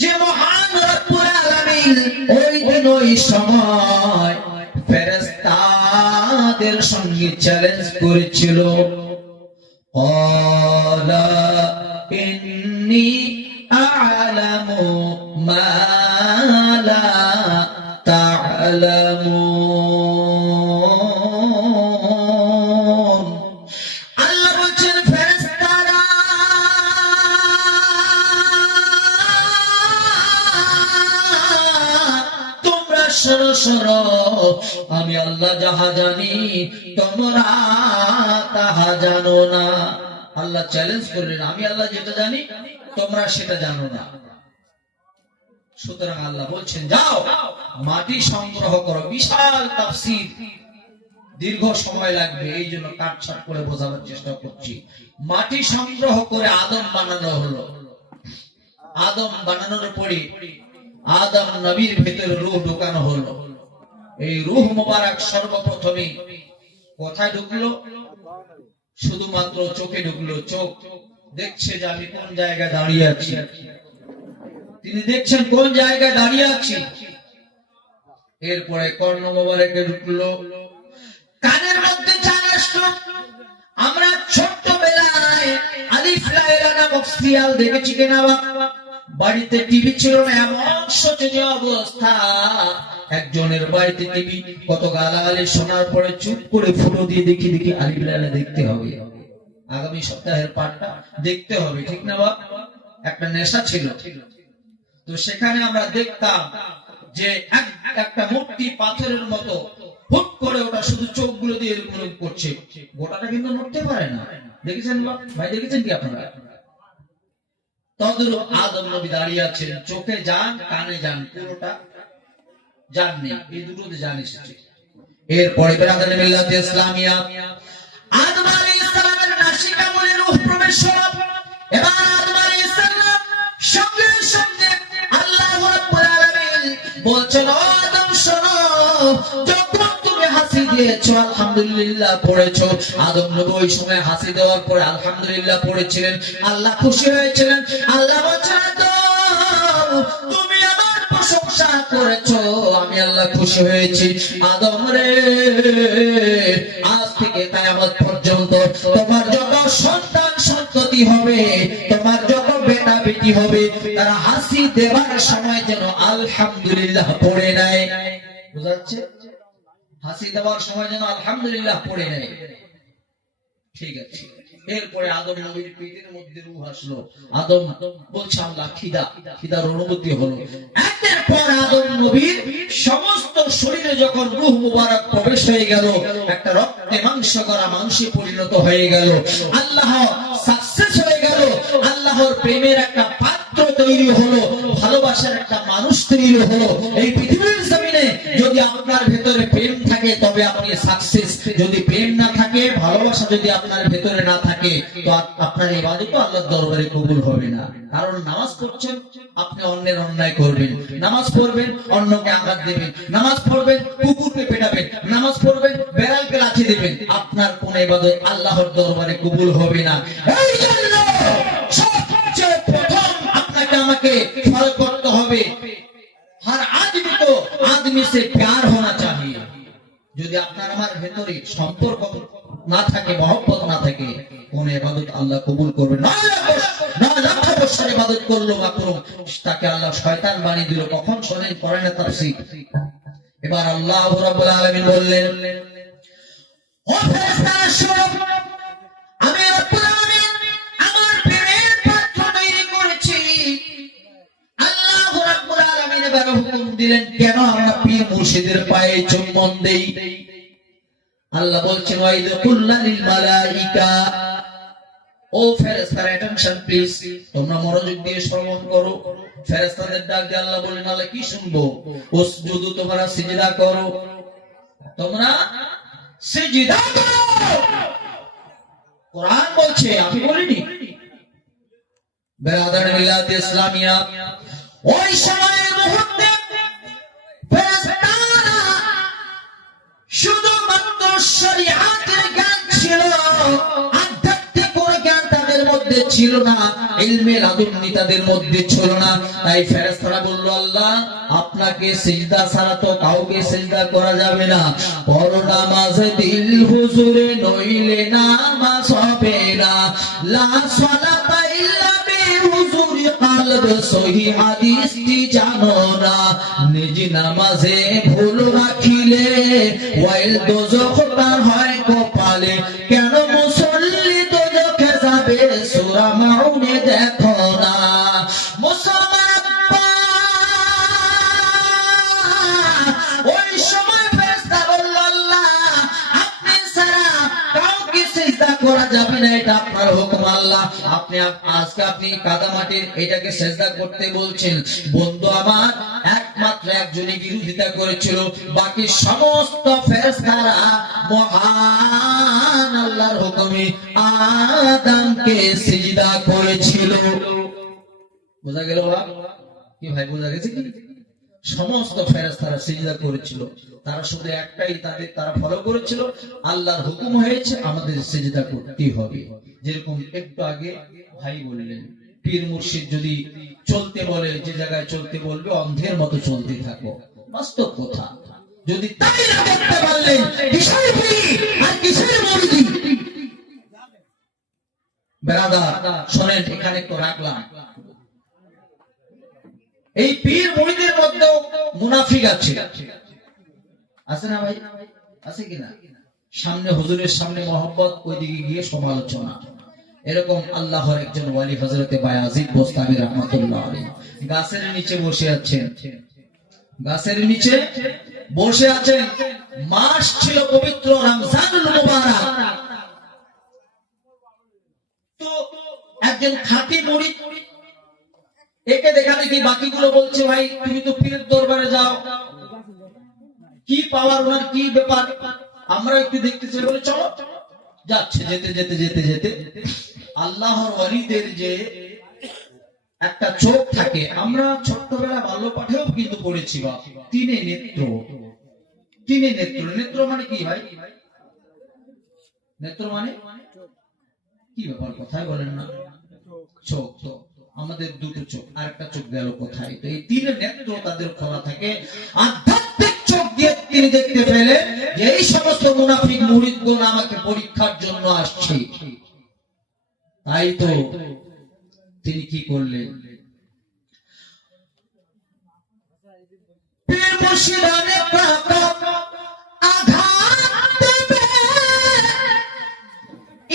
যে মহান রব্বুল আলামিন ওই দিন ওই সময় ফেরেশতাদের সঙ্গে চ্যালেঞ্জ করেছিল। قال إني أعلم ما لا تعلمون। আল্লাহ বলছেন ফেরেশতারা তোমরা শোনো শোনো, আমি আল্লাহ যাহা জানি তোমরা তাহা জানো না। আল্লাহ চ্যালেঞ্জ করলেন, আমি আল্লাহ যেটা জানি তোমরা সেটা জানো না। সুতরাং আল্লাহ বলছেন, যাও মাটি সংগ্রহ করো। বিশাল তাফসীর দীর্ঘ সময় লাগবে, এই জন্য কাটছাট করে বোঝানোর চেষ্টা করছি। মাটি সংগ্রহ করে আদম বানানো হলো। আদম বানানোর পরে আদম নবীর ভেতরে রূহ ঢোকানো হলো। এই রূহ মোবারক সর্বপ্রথমে কোথায় ঢুকলো? শুধুমাত্র চোখে ঢুকলো। চোখ দেখছে যে আমি কোন জায়গায় দাঁড়িয়ে আছি। তিনি দেখছেন কোন জায়গায় দাঁড়িয়ে আছি। এরপরে কর্ণ মোবারকে ঢুকলো, কানের মধ্যে চাল আসলো। আমরা ছোট্টবেলায় আলিফ লায়লা নামক সিরিয়াল দেখেছি কিনা? বাড়িতে টিভি ছিল না, এমন শোচনীয় অবস্থা। একজনের বাড়িতে টিভি, কত গালাগালি শোনার পরে চুপ করে ফুটো দিয়ে দেখি আলিফ লায়লা দেখতে হবে, আগামী সপ্তাহের পাঠটা দেখতে হবে, ঠিক না বাবা? একটা নেশা ছিল। তো সেখানে আমরা দেখতাম যে একটা মূর্তি পাথরের মতো হুট করে ওটা শুধু চোখগুলো দিয়ে এরকম করছে, গোটাটা কিন্তু নড়তে পারে না। দেখেছেন ভাই? দেখেছেন কি আপনারা? তদরূপ আদম নবী দাঁড়িয়ে আছেন, চোখে যান কানে যান, পুরোটা জান নেই, এই দুটোতে জান এসেছে। এরপরে বেরাদার মিল্লাত ইসলামিয়া, আদম আলাইহিস সালামের নাসিকামূলে রূহ প্রবেশ হলো। এবার আদম আলাইহিস সালাম সঙ্গে সঙ্গে আল্লাহ রাব্বুল আলামিন বলছেন, আদম শোনো, যখন তুমি হাসি দিয়েছো আলহামদুলিল্লাহ পড়েছো। আদম নবী ওই সময় হাসি দেওয়ার পরে আলহামদুলিল্লাহ পড়েছিলেন, আল্লাহ খুশি হয়েছিলেন। আল্লাহ বলছেন, তুমি আমার প্রশংসা করেছো, আমি আল্লাহ খুশি হয়েছি। আদম রে, আজ থেকে কিয়ামত পর্যন্ত তোমার যত সন্তান সন্ততি হবে, তোমার যত বেটা বেটি হবে, তারা হাসি দেওয়ার সময় যেন আলহামদুলিল্লাহ পড়ে নেয়। বুঝা যাচ্ছে? হাসি দেওয়ার সময় যেন আলহামদুলিল্লাহ পড়ে নেয়। ঠিক আছে। এরপরে আদম নবীর পেটের মধ্যে রূহ আসলো। আদম বলছে, আল্লাহ খিদার অনুভূতি হলো। একের পর আদম নবীর সমস্ত শরীরে যখন রূহ মুবারক প্রবেশ হয়ে গেল, একটা রক্তে মাংস করা মাংসে পরিণত হয়ে গেল। আল্লাহ সাকসেস হয়ে গেল। আল্লাহর প্রেমের একটা পাত্র তৈরি হলো, ভালোবাসার একটা মানুষ তৈরি হলো। এই পৃথিবীর জমিনে যদি আপনার ভেতরে প্রেম থাকে তবে আপনি সাকসেস। যদি প্রেম না থাকে, ভালোবাসা যদি আপনার ভেতরে না থাকে, তো আপনার ইবাদত আল্লাহর দরবারে কবুল হবে না। কারণ নামাজ পড়ছেন, আপনি অন্যের অন্যায় করবেন। নামাজ পড়বেন, অন্যকে আঘাত দেবেন। নামাজ পড়বেন, কুকুরকে পেটাবেন। নামাজ পড়বেন, বেড়ালকে লাথি দেবেন। আপনার কোন ইবাদত আল্লাহর দরবারে কবুল হবে না। এই জন্য সবচেয়ে প্রথম আপনাকে আমাকে ফলো করতে হবে, हर आदमी को आदमी से प्यार होना चाहिए। যদি আপনার আমার ভেতরে সম্পর্ক না থাকে, মহব্বত না থাকে, কোন ইবাদত আল্লাহ কবুল করবে না। লাখ বছর ইবাদত করলো মাত্র তাকে আল্লাহ শয়তান বানিয়ে দিল। কখন শোনেন কোরআনের তাফসীর? এবার আল্লাহ রাব্বুল আলামিন বললেন, ও ফেরেশতারা শোনো, আমি রব্বুল আলামিন আমার প্রেমের পাত্র তৈরি করেছি। আল্লাহ রাব্বুল আলামিন এবার হুকুম দিলেন, কেন আমরা পীর মুর্শিদের পায়ে চুম্বন দেই? আল্লাহ বলছেন, ওয়াইদ কুল্লা লিল মালাইকা, ও ফেরেশতারা অ্যাটেনশন প্লিজ, তোমরা মনোযোগ দিয়ে শ্রবণ করো। ফেরেশতাদের ডাক দিয়ে আল্লাহ বলেন, আল্লাহ কি শুনবো? উসজুদু, তোমরা সিজদা করো, তোমরা সিজদা করো। কোরআন বলছে, আমি বলিনি। বেরাদার মিল্লাত ইসলামিয়া, ওই সময়ের মুহূর্তে ফেরেশতারা শুধুমাত্র শরীয়তের জ্ঞান ছিল, আধ্যাত্মিক কোনো জ্ঞান তাদের মধ্যে ছিল না, ইলমে লাদুন্নি তাদের মধ্যে ছিল না। তাই ফেরেশতারা বলল, আল্লাহ আপনাকে সিজদা ছাড়া তো কাউকে সিজদা করা যাবে না। পর নামাজে দিল হুজুরে, নইলে নামাজ হবে না। লা সালাতা ইল্লা বিহুজুরি কলব, সহিহ হাদিসটি জানো না। নিজ নামাজে ভুল রাখিলে ওয়াইল দোজখ তার হয় কপালে। কেন মুসল্লি দোজখে যাবে? সূরা মাউনে দেখো না। মুসলমান ওই সময় ফেরেশতা বলল, আল্লাহ আপনি ছাড়া কাউকে সিজদা করা যাবে না, এটা আপনার আল্লাহর হুকুম। আল্লাহ আজকে আপনি কাদামাটির এটাকে সেজদা করতে বলছেন। বন্ধু আমার, একমাত্র একজনই বিরোধিতা করেছিল, বাকি সমস্ত ফেরেশতারা মহান আল্লাহর হুকুমে আদমকে সিজদা করেছিল। বোঝা গেল কি ভাই? বোঝা গেছে কি? সমস্ত ফেরেশতারা সিজদা করেছিল, তারা শুধু একটাই, তারা ফলো করেছিল, আল্লাহর হুকুম হয়েছে আমাদের সিজদা করতেই হবে। যেরকম একটু আগে ভাই বললেন, পীর মুর্শিদ যদি চলতে বলে, যে জায়গায় চলতে বলবে অন্ধের মতো চলতে থাকো, বাস্তব কথা। যদি তাই না করতে পারলেন, কিসের পীর আর কিসের মুরিদি? বেরাদার শোনেন, এখানে তো রাখলাম, এই পীর মুরিদের মধ্যেও মুনাফিক আছে, আছে না ভাই? আছে কিনা? সামনে হুজুরের সামনে মহব্বত, ওইদিকে গিয়ে সমালোচনা। এরকম আল্লাহর একজন ওয়ালি হযরতে বায়াজিদ বোস্তামি রাহমাতুল্লাহ আলাইহি গাছের নিচে বসে আছেন। গাছের নিচে বসে আছেন, মাস ছিল পবিত্র রমজানুল মুবারক। তো একজন খাঁটি মুরিদ একে দেখা দেখি বাকিগুলো বলছে, ভাই তুমি তো পীরের দরবারে যাও, কি পাওয়ার ওনার, কি ব্যাপার, আমরা একটু দেখতে চাই। বলে চলো। যাচ্ছে, যেতে যেতে যেতে যেতে আল্লাহর ওয়ালিদের যে একটা চোখ থাকে, আমরা ছোট্টবেলা বাল্য পাঠেও কিন্তু পড়েছি, বা তিনে নেত্র। তিনে নেত্র, নেত্র মানে কি ভাই? নেত্র মানে কি ব্যাপার? কথাই বলেন না। চোখ, তো আমাদের দুটো চোখ, আর একটা চোখ গেল কোথায়? তো এই তিন নেত্র তাদের খোলা থাকে। আধ্যাত্মিক চোখ দিয়ে তিনি দেখতে পেলেন যে এই সমস্ত মুনাফিক মুরিদগণ আমাকে পরীক্ষার জন্য আসছে। তাই তো তিনি কি করলেন? পীর মুর্শিদ অনেক আঘাত দেবে,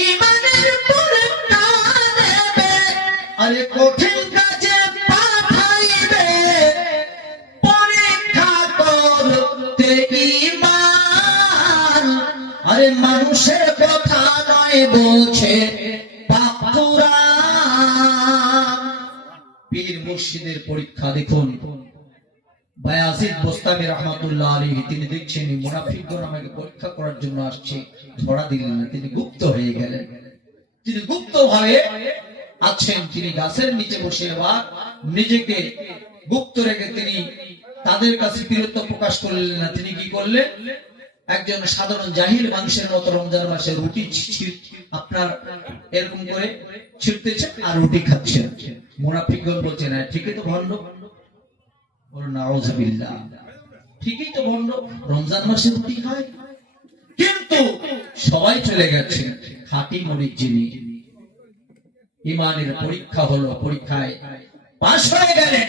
ইমানের পরীক্ষা নেবে, আরে কঠিন কাজে পাঠাইবে, পরীক্ষা করতে ঈমান। আরে মানুষের কথা নয় বলছে পাক কুরআন। পীর মুর্শিদের পরীক্ষা দেখুন। বায়াজিদ বোস্তামি রাহমাতুল্লাহ আলাইহি তিনি দেখছেন এই মুনাফিকগণ আমাকে পরীক্ষা করার জন্য আসছে, ধরা দিলেন না, তিনি গুপ্ত হয়ে গেলেন। তিনি গুপ্ত ভাবে আছেন, তিনি গাছের নিচে বসে বা নিজেকে গুপ্ত রেখে তিনি তাদের কাছে বীরত্ব প্রকাশ করলেন না। তিনি কি করলেন? একজন সাধারণ জাহিল মানুষের মতো রমজান মাসে রুটি আপনার এরকম করে ছিঁড়তেছেন আর রুটি খাচ্ছেন। মুনাফিকগণ বলছে, না ঠিকই তো ভণ্ড। নাউযুবিল্লাহ, ঠিকই তো ভণ্ড, রমজান মাসে রুটি খায়। কিন্তু সবাই চলে গেছে, খাঁটি মুরিদ যিনি, ইমানের পরীক্ষা হলো, পরীক্ষায় পাশ হয়ে গেলেন।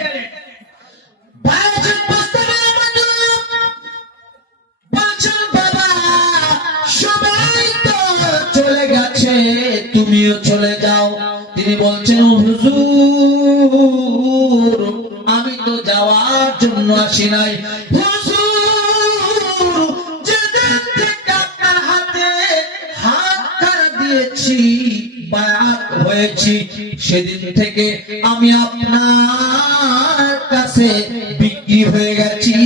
সবাই তো চলে গেছে, তুমিও চলে যাও। তিনি বলছেন, হুজুর আমি তো যাওয়ার জন্য আসি নাই। হুজুর যেদিন থেকে আপনার হাতে হাত দিয়েছি, বায়াত হয়েছি, সেদিন থেকে আমি আপনার কাছে বিক্রি হয়ে গেছি,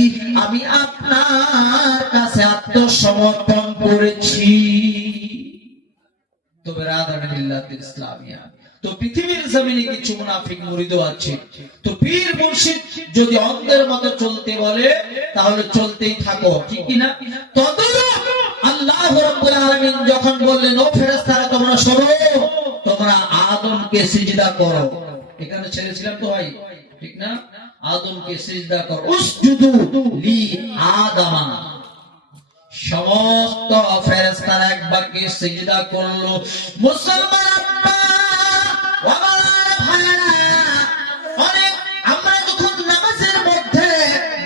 আমি আপনার কাছে আত্মসমর্পণ করেছি। তো বেরাদার মিল্লাতুল ইসলামিয়া, তো পৃথিবীর জমিনে কিছু মুনাফিক মুরিদও আছে। তো পীর মুর্শিদ যদি অন্ধের মতো চলতে বলে তাহলে চলতেই থাকো, ঠিক কি না? তদ্রূপ আল্লাহ রাব্বুল আলামিন যখন বললেন, ও ফেরেশতারা তোমরা শোনো, তোমরা আদমকে সিজদা করো। এখানে ছেড়েছিলাম তো ভাই, ঠিক না? আদমকে সিজদা করো, উসজুদু লি আদামা। সমস্ত ফেরেশতারা এক বাক্যে সিজদা করলো। মুসলমান আমরা যখন নামাজের মধ্যে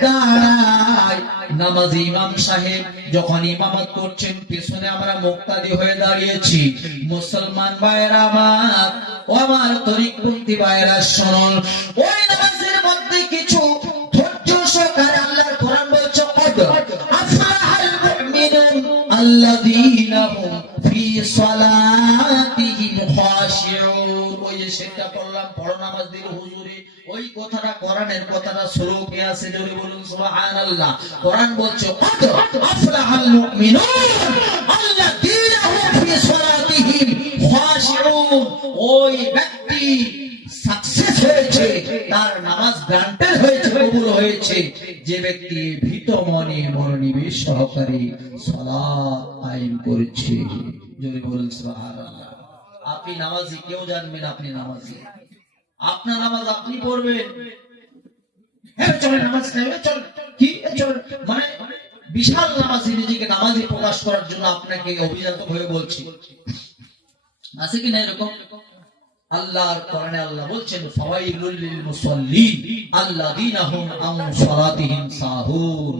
দাঁড়াই, নামাজি ইমাম সাহেব যখন ইমামত করছেন, পেছনে আমরা মুক্তাদি হয়ে দাঁড়িয়েছি। মুসলমান ভাইরা আমার, ও আমার তরিকপন্থী ভাইরা শুনুন, ওই নামাজের মধ্যে কিছু ধৈর্য সহকারে আল্লাহর কোরআন বলছে, আফলাহাল মুমিনুন আল্লাযীনা হুম ফি সালাতিহিম খাশিউন। খাশিউন, ওই যে সেটা পড়লাম, পড়ো নামাজ দিল হুজুরে, ওই কথাটা কোরআনের কথাটা শ্লোকে আছে, জোরে বলুন সুবহানাল্লাহ। কোরআন বলছে কদ আফলাহাল মুমিনুন আল্লাযীনা হুম ফি সালাতিহিম খাশিউন, ওই ব্যক্তি সাকসেস হয়েছে, তার নামাজ গ্রান্টেড হয়েছে, কবুল হয়েছে, যে ব্যক্তি ভীত মনে মনোনিবেশ সহকারে সালাত কায়েম করেছে। জোরে বলুন সুবহানাল্লাহ। আপনি নামাজি, কেউ জানবেন আপনি নামাজি, আপনার নামাজ আপনি পড়বেন, হ্যাঁ চলে নামাজ চল কি চল, মানে বিশাল নামাজি নিজেকে নামাজি প্রকাশ করার জন্য আপনাকে অভিজাত হয়ে বলছি, আছে কি না এরকম? আল্লাহর কোরআনে আল্লাহ বলছেন ফাওয়াইলুল লিল মুসাল্লিন আল্লাযীনা হুম আন সালাতিহিম সাহুন,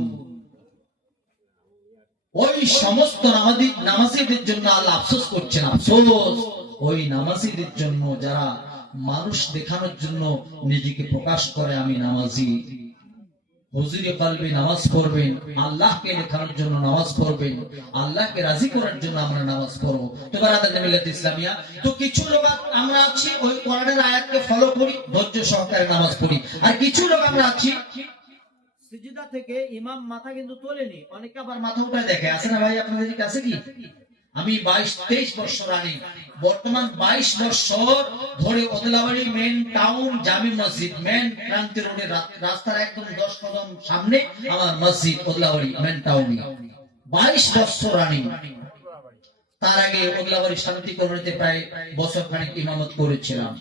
ওই সমস্ত নামাজীদের জন্য আল্লাহ আফসোস করছেন, আফসোস ওই নামাজীদের জন্য যারা মানুষ দেখানোর জন্য নিজেকে প্রকাশ করে আমি নামাজি, হুজুরে কলবে নামাজ পড়বেন, আল্লাহকে দেখানোর জন্য নামাজ পড়বেন, আল্লাহকে রাজি করার জন্য আমরা নামাজ পড়বো। তো বারাদাত মিল্লাত ইসলামিয়া, তো কিছু লোক আমরা আছি ওই কোরআনের আয়াতকে ফলো করি, ধৈর্য সহকারে নামাজ পড়ি, আর কিছু লোক আমরা আছি সিজদা থেকে ইমাম মাথা কিন্তু তোলেনি, অনেকে আবার মাথা উঠায় দেখে, আছে না ভাই আপনাদের কাছে? কি আমি 22-23 বছর আনি, বর্তমান 22 বছর ধরে ওদলাবাড়ি মেন টাউন জামি মসজিদ, মেন ক্রান্তি রোডের রাস্তার একদম 10 কদম সামনে আমার মসজিদ ওদলাবাড়ি মেন টাউনে 22 বছর আনি। তার আগে ওদলাবাড়ি শান্তি কলোনিতে প্রায় বছর খানিক ইমামত করেছিলাম।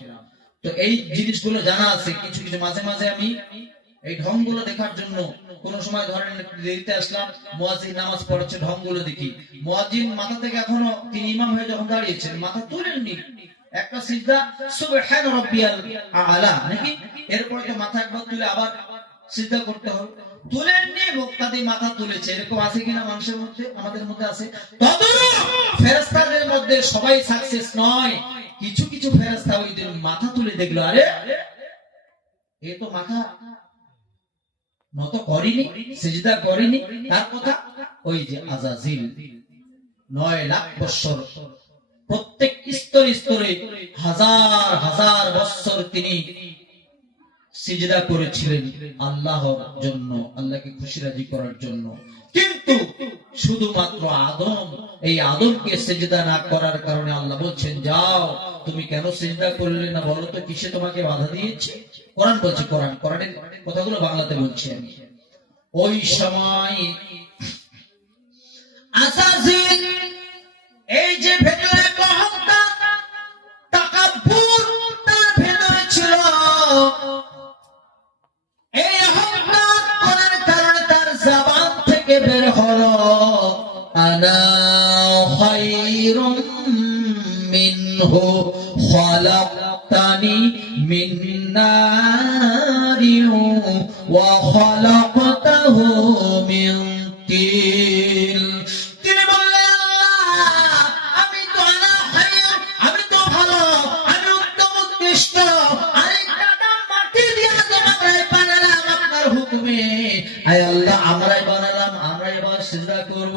তো এই জিনিসগুলো জানা আছে। কিছু কিছু মাঝে মাঝে আমি এই ঢংগুলো দেখার জন্য কোন সময় ধরেন দেরিতে আসলাম, মুয়াজ্জিন নামাজ পড়ছে, ঢংগুলো দেখি। মুয়াজ্জিন মাথা থেকে এখনো তিনি ইমাম হয়ে যখন দাঁড়িয়েছেন মাথা তুলেননি, একটা সিজদা সুবহান রাব্বিয়াল আলা নাকি, এরপরে তো মাথা একবার তুলে আবার সিজদা করতে হবে, তুলেননি, মুক্তাদি মাথা তুলেছে। এরকম আছে কিনা মানুষের মধ্যে? আমাদের মধ্যে আছে। তদ্রূপ ফেরেশতাদের মধ্যে সবাই সাকসেস নয়, কিছু কিছু ফেরেশতা ওই দিন মাথা তুলে দেখলো, আরে এ তো মাথা নত করেনি, সিজদা করেনি। তার কথা ওই যে আযাজিল 9 লাখ বছর প্রত্যেক স্তরে স্তরে হাজার হাজার বছর তিনি সিজদা করেছিলেন আল্লাহর জন্য, আল্লাহকে খুশি রাজি করার জন্য। কিন্তু শুধুমাত্র আদম, এই আদমকে সিজদা না করার কারণে আল্লাহ বলছেন যাও, তুমি কেন সিজদা করলে না বলো তো, কিসে তোমাকে বাধা দিয়েছে? কোরআন বলছে, কোরআনের কথাগুলো বাংলাতে বলছি আমি। ওই সময় আযাজিল এই যে ভেতরে অহংকার তাকাব্বুর তার ভেতরে ছিল, এই অহংকার করার কারণে তার জবান থেকে বের হলো আনা খায়রুম মিনহু খালাকতানি মিন নারিন ওয়া খালাকতাহু মিন তিন। তিনি বললেন আল্লাহ আমি তো আনা খায়র, আমি তো ভালো, আমি উত্তম উৎকৃষ্ট, আরেকটা মাটি দিয়ে তোমাকে বানালাম আপনার হুকুমে। আয় আল্লাহ আমরাই বানালাম, আমরা এবার সিজদা করব।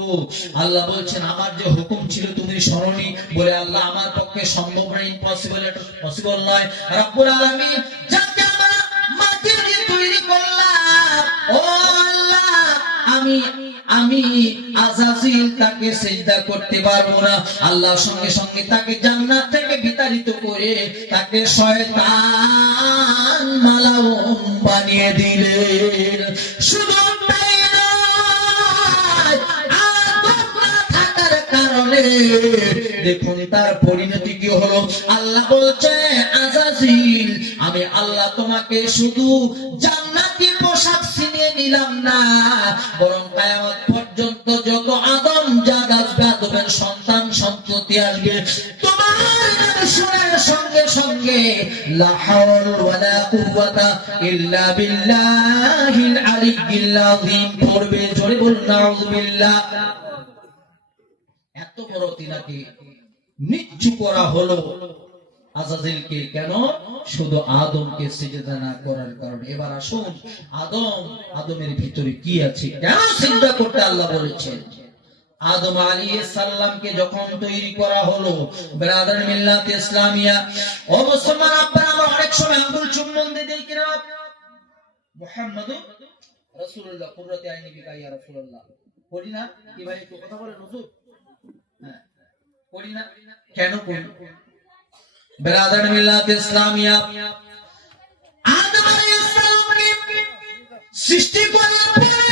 আল্লাহ বলছেন আমার যে হুকুম ছিল তুমি শোনোনি, বলে আল্লাহ আমার পক্ষে সম্ভব নয়, ইম্পসিবল, এটা পসিবল নয়। রব্বুল আলামিন যাকে আমরা মাটি দিয়ে তৈরি করলাম, ও আল্লাহ আমি আযাজিল তাকে সিজদা করতে পারবো না। আল্লাহ সঙ্গে সঙ্গে তাকে জান্নাত থেকে বিতাড়িত করে তাকে শয়তান মালাউন বানিয়ে দিলেন। শুধু তাই নয়, আদম না থাকার কারণে দেখুন তার পরিণতি কি হলো। আল্লাহ বলছে আযাজিল আমি আল্লাহ তোমাকে শুধু জান্নাতি পোশাক ছিনিয়ে নিলাম না, বরং কিয়ামত পর্যন্ত যত আদম জাত আসবে, আদমের সন্তান সন্ততি আসবে, তোমার শুনার সঙ্গে সঙ্গে লা হাওলা ওয়ালা কুওয়াতা ইল্লা বিল্লাহিল আলিয়্যিল আযীম পড়বে। জোরে বলুন নাউযুবিল্লাহ। এত বড় তিনাকে নিচু করা হলো আযাজিলকে, কেন? শুধু আদমকে সিজদা না করার কারণে। এবার আসুন আদমের ভিতরে কি আছে, কেন সিজদা করতে আল্লাহ বলেছেন? আদম আলাইহিস সালামকে যখন তৈরি করা হলো, ব্রাদার মিল্লাত ইসলামিয়া, ও মুসলমান আপনারা আমরা অনেক সময় আঙ্গুল চুম্বন দিয়ে দেই কিনা মুহাম্মাদুর রাসূলুল্লাহ কুররাতে আইনি বিকা ইয়া রাসূলুল্লাহ করি না কি ভাই? একটু কথা বলেন হুজুর। হ্যাঁ করি না, কেন করি? ব্রাদার মিল্লাত ইসলামিয়া, আদম আলাইহিস সালামকে সৃষ্টি করার পরে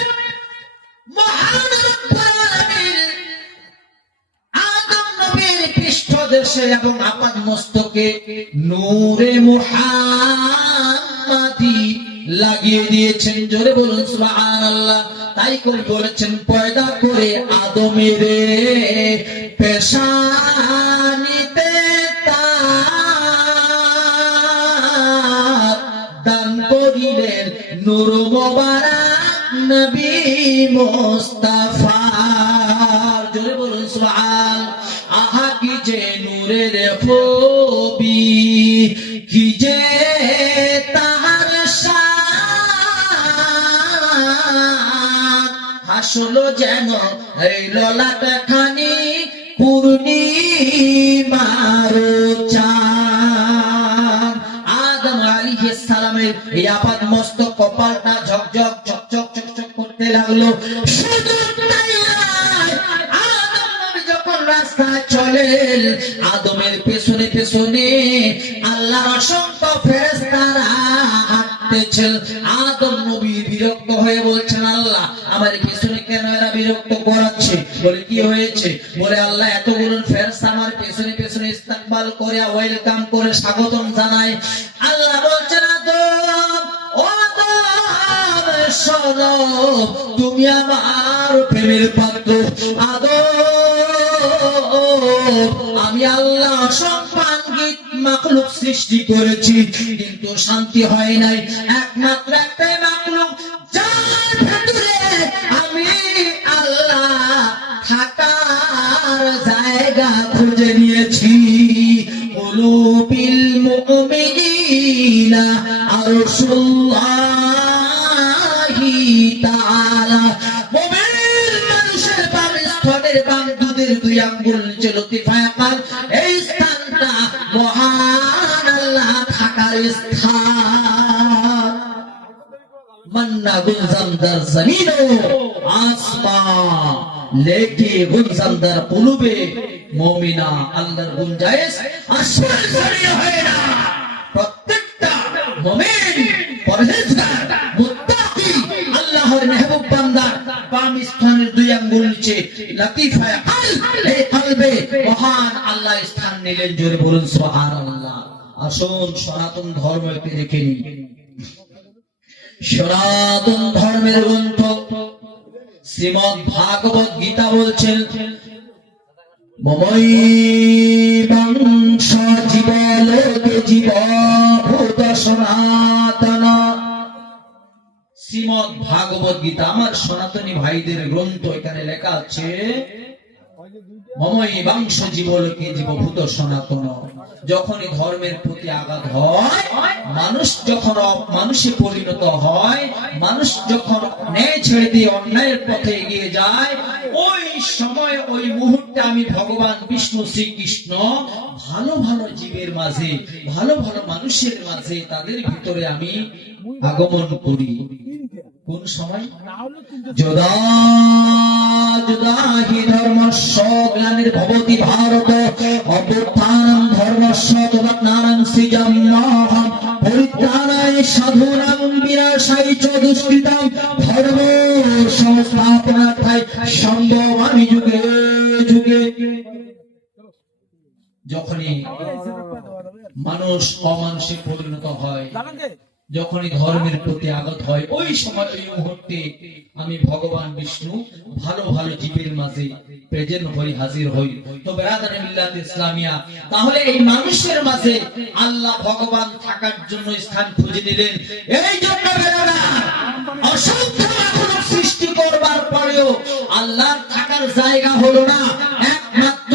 মহান রব্বুল আলামিন আদম নবীর পৃষ্ঠদেশে এবং আপাদ মস্তকে নূরে মুহাম্মাদি লাগিয়ে দিয়েছেন। জোরে বলুন সুবহানাল্লাহ। তাই কবি বলেছেন, পয়দা করে আদমের পেশানিতে তার দান করিলেন নূর মোবারক নবী মুস্তাফা। জোরে বলুন সুবহানাল্লাহ। আহা কি যে নূরের ছবি, কি যে তাহার আসলো যেন এই ললাট খানি পূর্ণিমার চাঁদ। আদম আলাইহিস সালামের এই আপাদ মস্তক কপালটা ঝকঝক চকচক চকচক করতে লাগলো। শুধু তাই নয়, আদম নবী যখন রাস্তায় চলেন, আদমের পেছনে পেছনে আল্লাহর অসংখ্য ফেরেশতারা হাঁটতেছেন। আদম নবী বিরক্ত হয়ে বলছেন, আল্লাহ আমার পেছনে কেন এরা বিরক্ত করাচ্ছে? বলে কি হয়েছে? বলে আল্লাহ এতগুলো ফেরেশতা আমার পেছনে পেছনে ইস্তেকবাল করে ওয়েলকাম করে স্বাগতম জানায়। আল্লাহ বলছেন, আদম ও আদম শোনো, তুমি আমার প্রেমের পাত্র। আদম আমি আল্লাহ সম্মানিত মাখলুক সৃষ্টি করেছি, কিন্তু শান্তি হয় নাই। একমাত্র একটাই মাখলুক যার ভেতরে আমি আল্লাহ থাকার জায়গা খুঁজে নিয়েছি। কুলুবিল মুমিনিনা আরশুল্লাহি তাআলা। মুমিন মানুষের বাম স্তনের বাম দুধের দুই আঙ্গুল নিচে লতিফায়ে কাল, এই স্থানটা মহান আল্লাহ থাকার স্থান। मन्ना गुलजाम दर जमीन आसमान लेके गुलजाम दर कुलुबे मोमिना अल्लाहर गुंजाइश আসমান জমিন হয় না। প্রত্যেকটা মুমিন পরহেজগার মুত্তাকি আল্লাহর মেহবুব বান্দা বাম স্থানের দুই আঙ্গুল নিচে লতিফায়ে কলব, এই কলবে মহান আল্লাহ স্থান নিলেন। জোরে বলুন সুবহানাল্লাহ। আসুন সনাতন ধর্ম একটু দেখে নিই। সনাতন ধর্মের গ্রন্থ শ্রীমদ ভাগবত গীতা বলছেন, মমৈ বংশ জীবলোকে জীবভূত সনাতন। শ্রীমদ ভাগবত গীতা আমার সনাতনী ভাইদের গ্রন্থ। এখানে লেখা আছে, মমৈ বংশ জীবলোকে জীবভূত সনাতন। যখনই ধর্মের প্রতি আঘাত হয়, মানুষ যখন মানুষে পরিণত হয়, মানুষ যখন ন্যায় ছেড়ে দিয়ে অন্যায়ের পথে এগিয়ে যায়, ওই সময় ওই মুহূর্তে আমি ভগবান বিষ্ণু শ্রীকৃষ্ণ ভালো ভালো জীবের মাঝে, ভালো ভালো মানুষের মাঝে, তাদের ভিতরে আমি আগমন করি। কোন সময়? যদা যদা হি ধর্মস্য গ্লানির ভবতি ভারত অভ্যুত্থানং ধর্মস্য তদাত্মানং সৃজাম্যহং পরিত্রাণায় সাধূনাং বিনাশায় চ দুষ্কৃতাং ধর্ম সংস্থাপনার্থায় সম্ভবামি যুগে যুগে। যখনই মানুষ অমানুষে পরিণত হয়, যখনই ধর্মের প্রতি আঘাত হয়, ওই সময় ওই মুহূর্তে আমি ভগবান বিষ্ণু ভালো ভালো জীবের মাঝে প্রেজেন্ট হই, হাজির হই। তো বেরাদারে মিল্লাত ইসলামিয়া, তাহলে এই মানুষের মাঝে আল্লাহ ভগবান থাকার জন্য স্থান খুঁজে নিলেন। এই জন্য বেরাদা অসংখ্য মাখলুক সৃষ্টি করবার পরেও আল্লাহ থাকার জায়গা হলো না। একমাত্র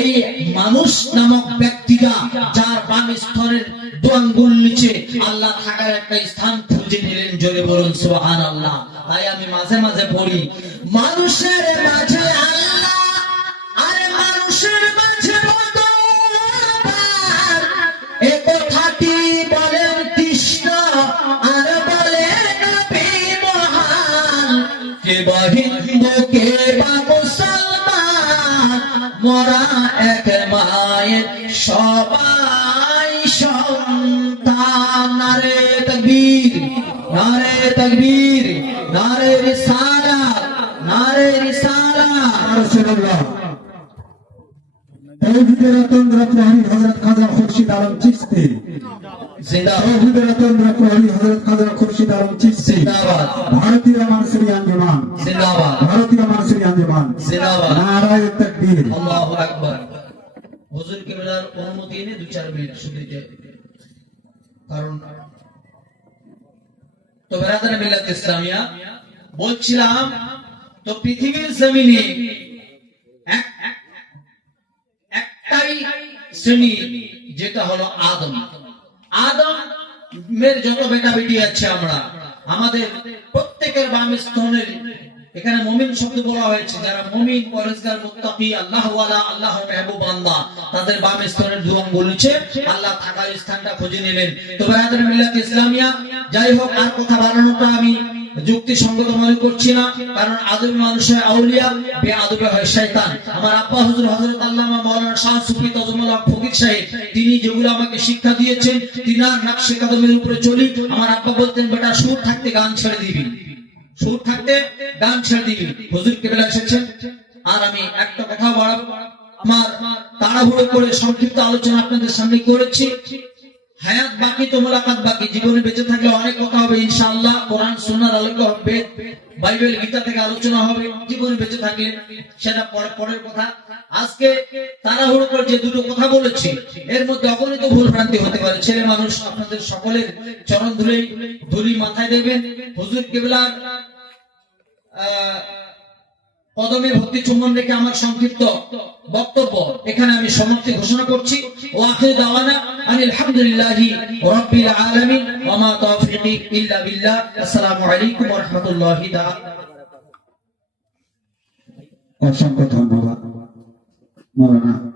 এই মানুষ নামক ব্যক্তিটা, যার বাম স্তনের দু আঙ্গুল নিচে আল্লাহ থাকার একটা স্থান খুঁজে নিলেন। জোরে বলুন সুবহানাল্লাহ। তাই আমি মাঝে মাঝে পড়ি, মানুষের মাঝে আল্লাহ মোরা এক মায়ের সবাই সন্তান। নারে তাকবীর, নারে তাকবীর, নারে রিসালাত, নারে রিসালাত। রাসূলুল্লাহ তৌহিদের রতন প্রহরী হযরত খাজা খুরশিদ আলম চিশতি জিন্দাবাদ, তৌহিদের রতন প্রহরী হযরত খাজা খুরশিদ আলম চিশতি জিন্দাবাদ, ভারতীয় মানসুরি আঞ্জুমান, জিন্দাবাদ, ভারতীয় মানসুরি আঞ্জুমান। জিন্দাবাদ। নারায়ে তাকবীর। আল্লাহু আকবার। হুজুর কেবলার অনুমতি এনে 2-4 মিনিট শুধু দিতে, কারণ তো বেরাদারে মিল্লাত ইসলামিয়া বলছিলাম, তো পৃথিবীর জমিনে একটাই শ্রেণী, যেটা হলো আদম। আদমের যত বেটা বেটি আছে, আমরা আমাদের প্রত্যেকের বাম স্তনের, এখানে মুমিন শব্দ বলা হয়েছে, যারা মুমিন, পরেজগার, মুত্তাকি, আল্লাহওয়ালা, আল্লাহ মেহবুব বান্দা, তাদের বাম স্তনের দু আঙ্গুল নিচে আল্লাহ থাকার স্থানটা খুঁজে নেবেন। তো বেরাদারে মিল্লাত ইসলামিয়া, যাই হোক, আর কথা বাড়ানোটা আমি যুক্তিসঙ্গত মনে করছি না, কারণ আদমি মানুষের আউলিয়া, বেআদবে হয় শয়তান। আমার আব্বা হুজুর হযরত আল্লামা মাওলানা শাহ সুফি তাজুল্লাহ ফকির সাহেব, তিনি যেগুলো আমাকে শিক্ষা দিয়েছেন, তিনার নকশে কদমের উপরে চলি। আমার আব্বা বলতেন, বেটা সুর থাকতে গান ছেড়ে দিবি, সুর থাকতে গান ছেড়ে দিবি। হুজুর কেবলা এসেছেন, আর আমি একটা কথা বাড়াবো, আমার তাড়াহুড়ো করে সংক্ষিপ্ত আলোচনা আপনাদের সামনে করেছি। হায়াত বাকি তো মোলাকাত বাকি, জীবনে বেঁচে থাকলে অনেক কথা হবে ইনশাআল্লাহ। কোরআন সুন্নাহর আলোকে হবে, বাইবেল গীতা থেকে আলোচনা হবে, জীবনে বেঁচে থাকলে সেটা পরের কথা। আজকে তাড়াহুড়ো করে যে দুটো কথা বলেছি, এর মধ্যে অগণিত ভুল ভ্রান্তি হতে পারে। ছেলে মানুষ, আপনাদের সকলের চরণ ধুলি মাথায় দেবেন। হুজুর কেবলার কদমে ভক্তি চুম্বন রেখে আমার সংক্ষিপ্ত বক্তব্য এখানে আমি সমাপ্তি ঘোষণা করছি। ওয়া আখিরু দাওয়ানা আনিল হামদুলিল্লাহি রাব্বিল আলামিন ওয়া মা তাওফীকি ইল্লা বিল্লাহ। আসসালামু আলাইকুম ওয়া রাহমাতুল্লাহি তাআলা। অসংখ্য ধন্যবাদ মাওলানা।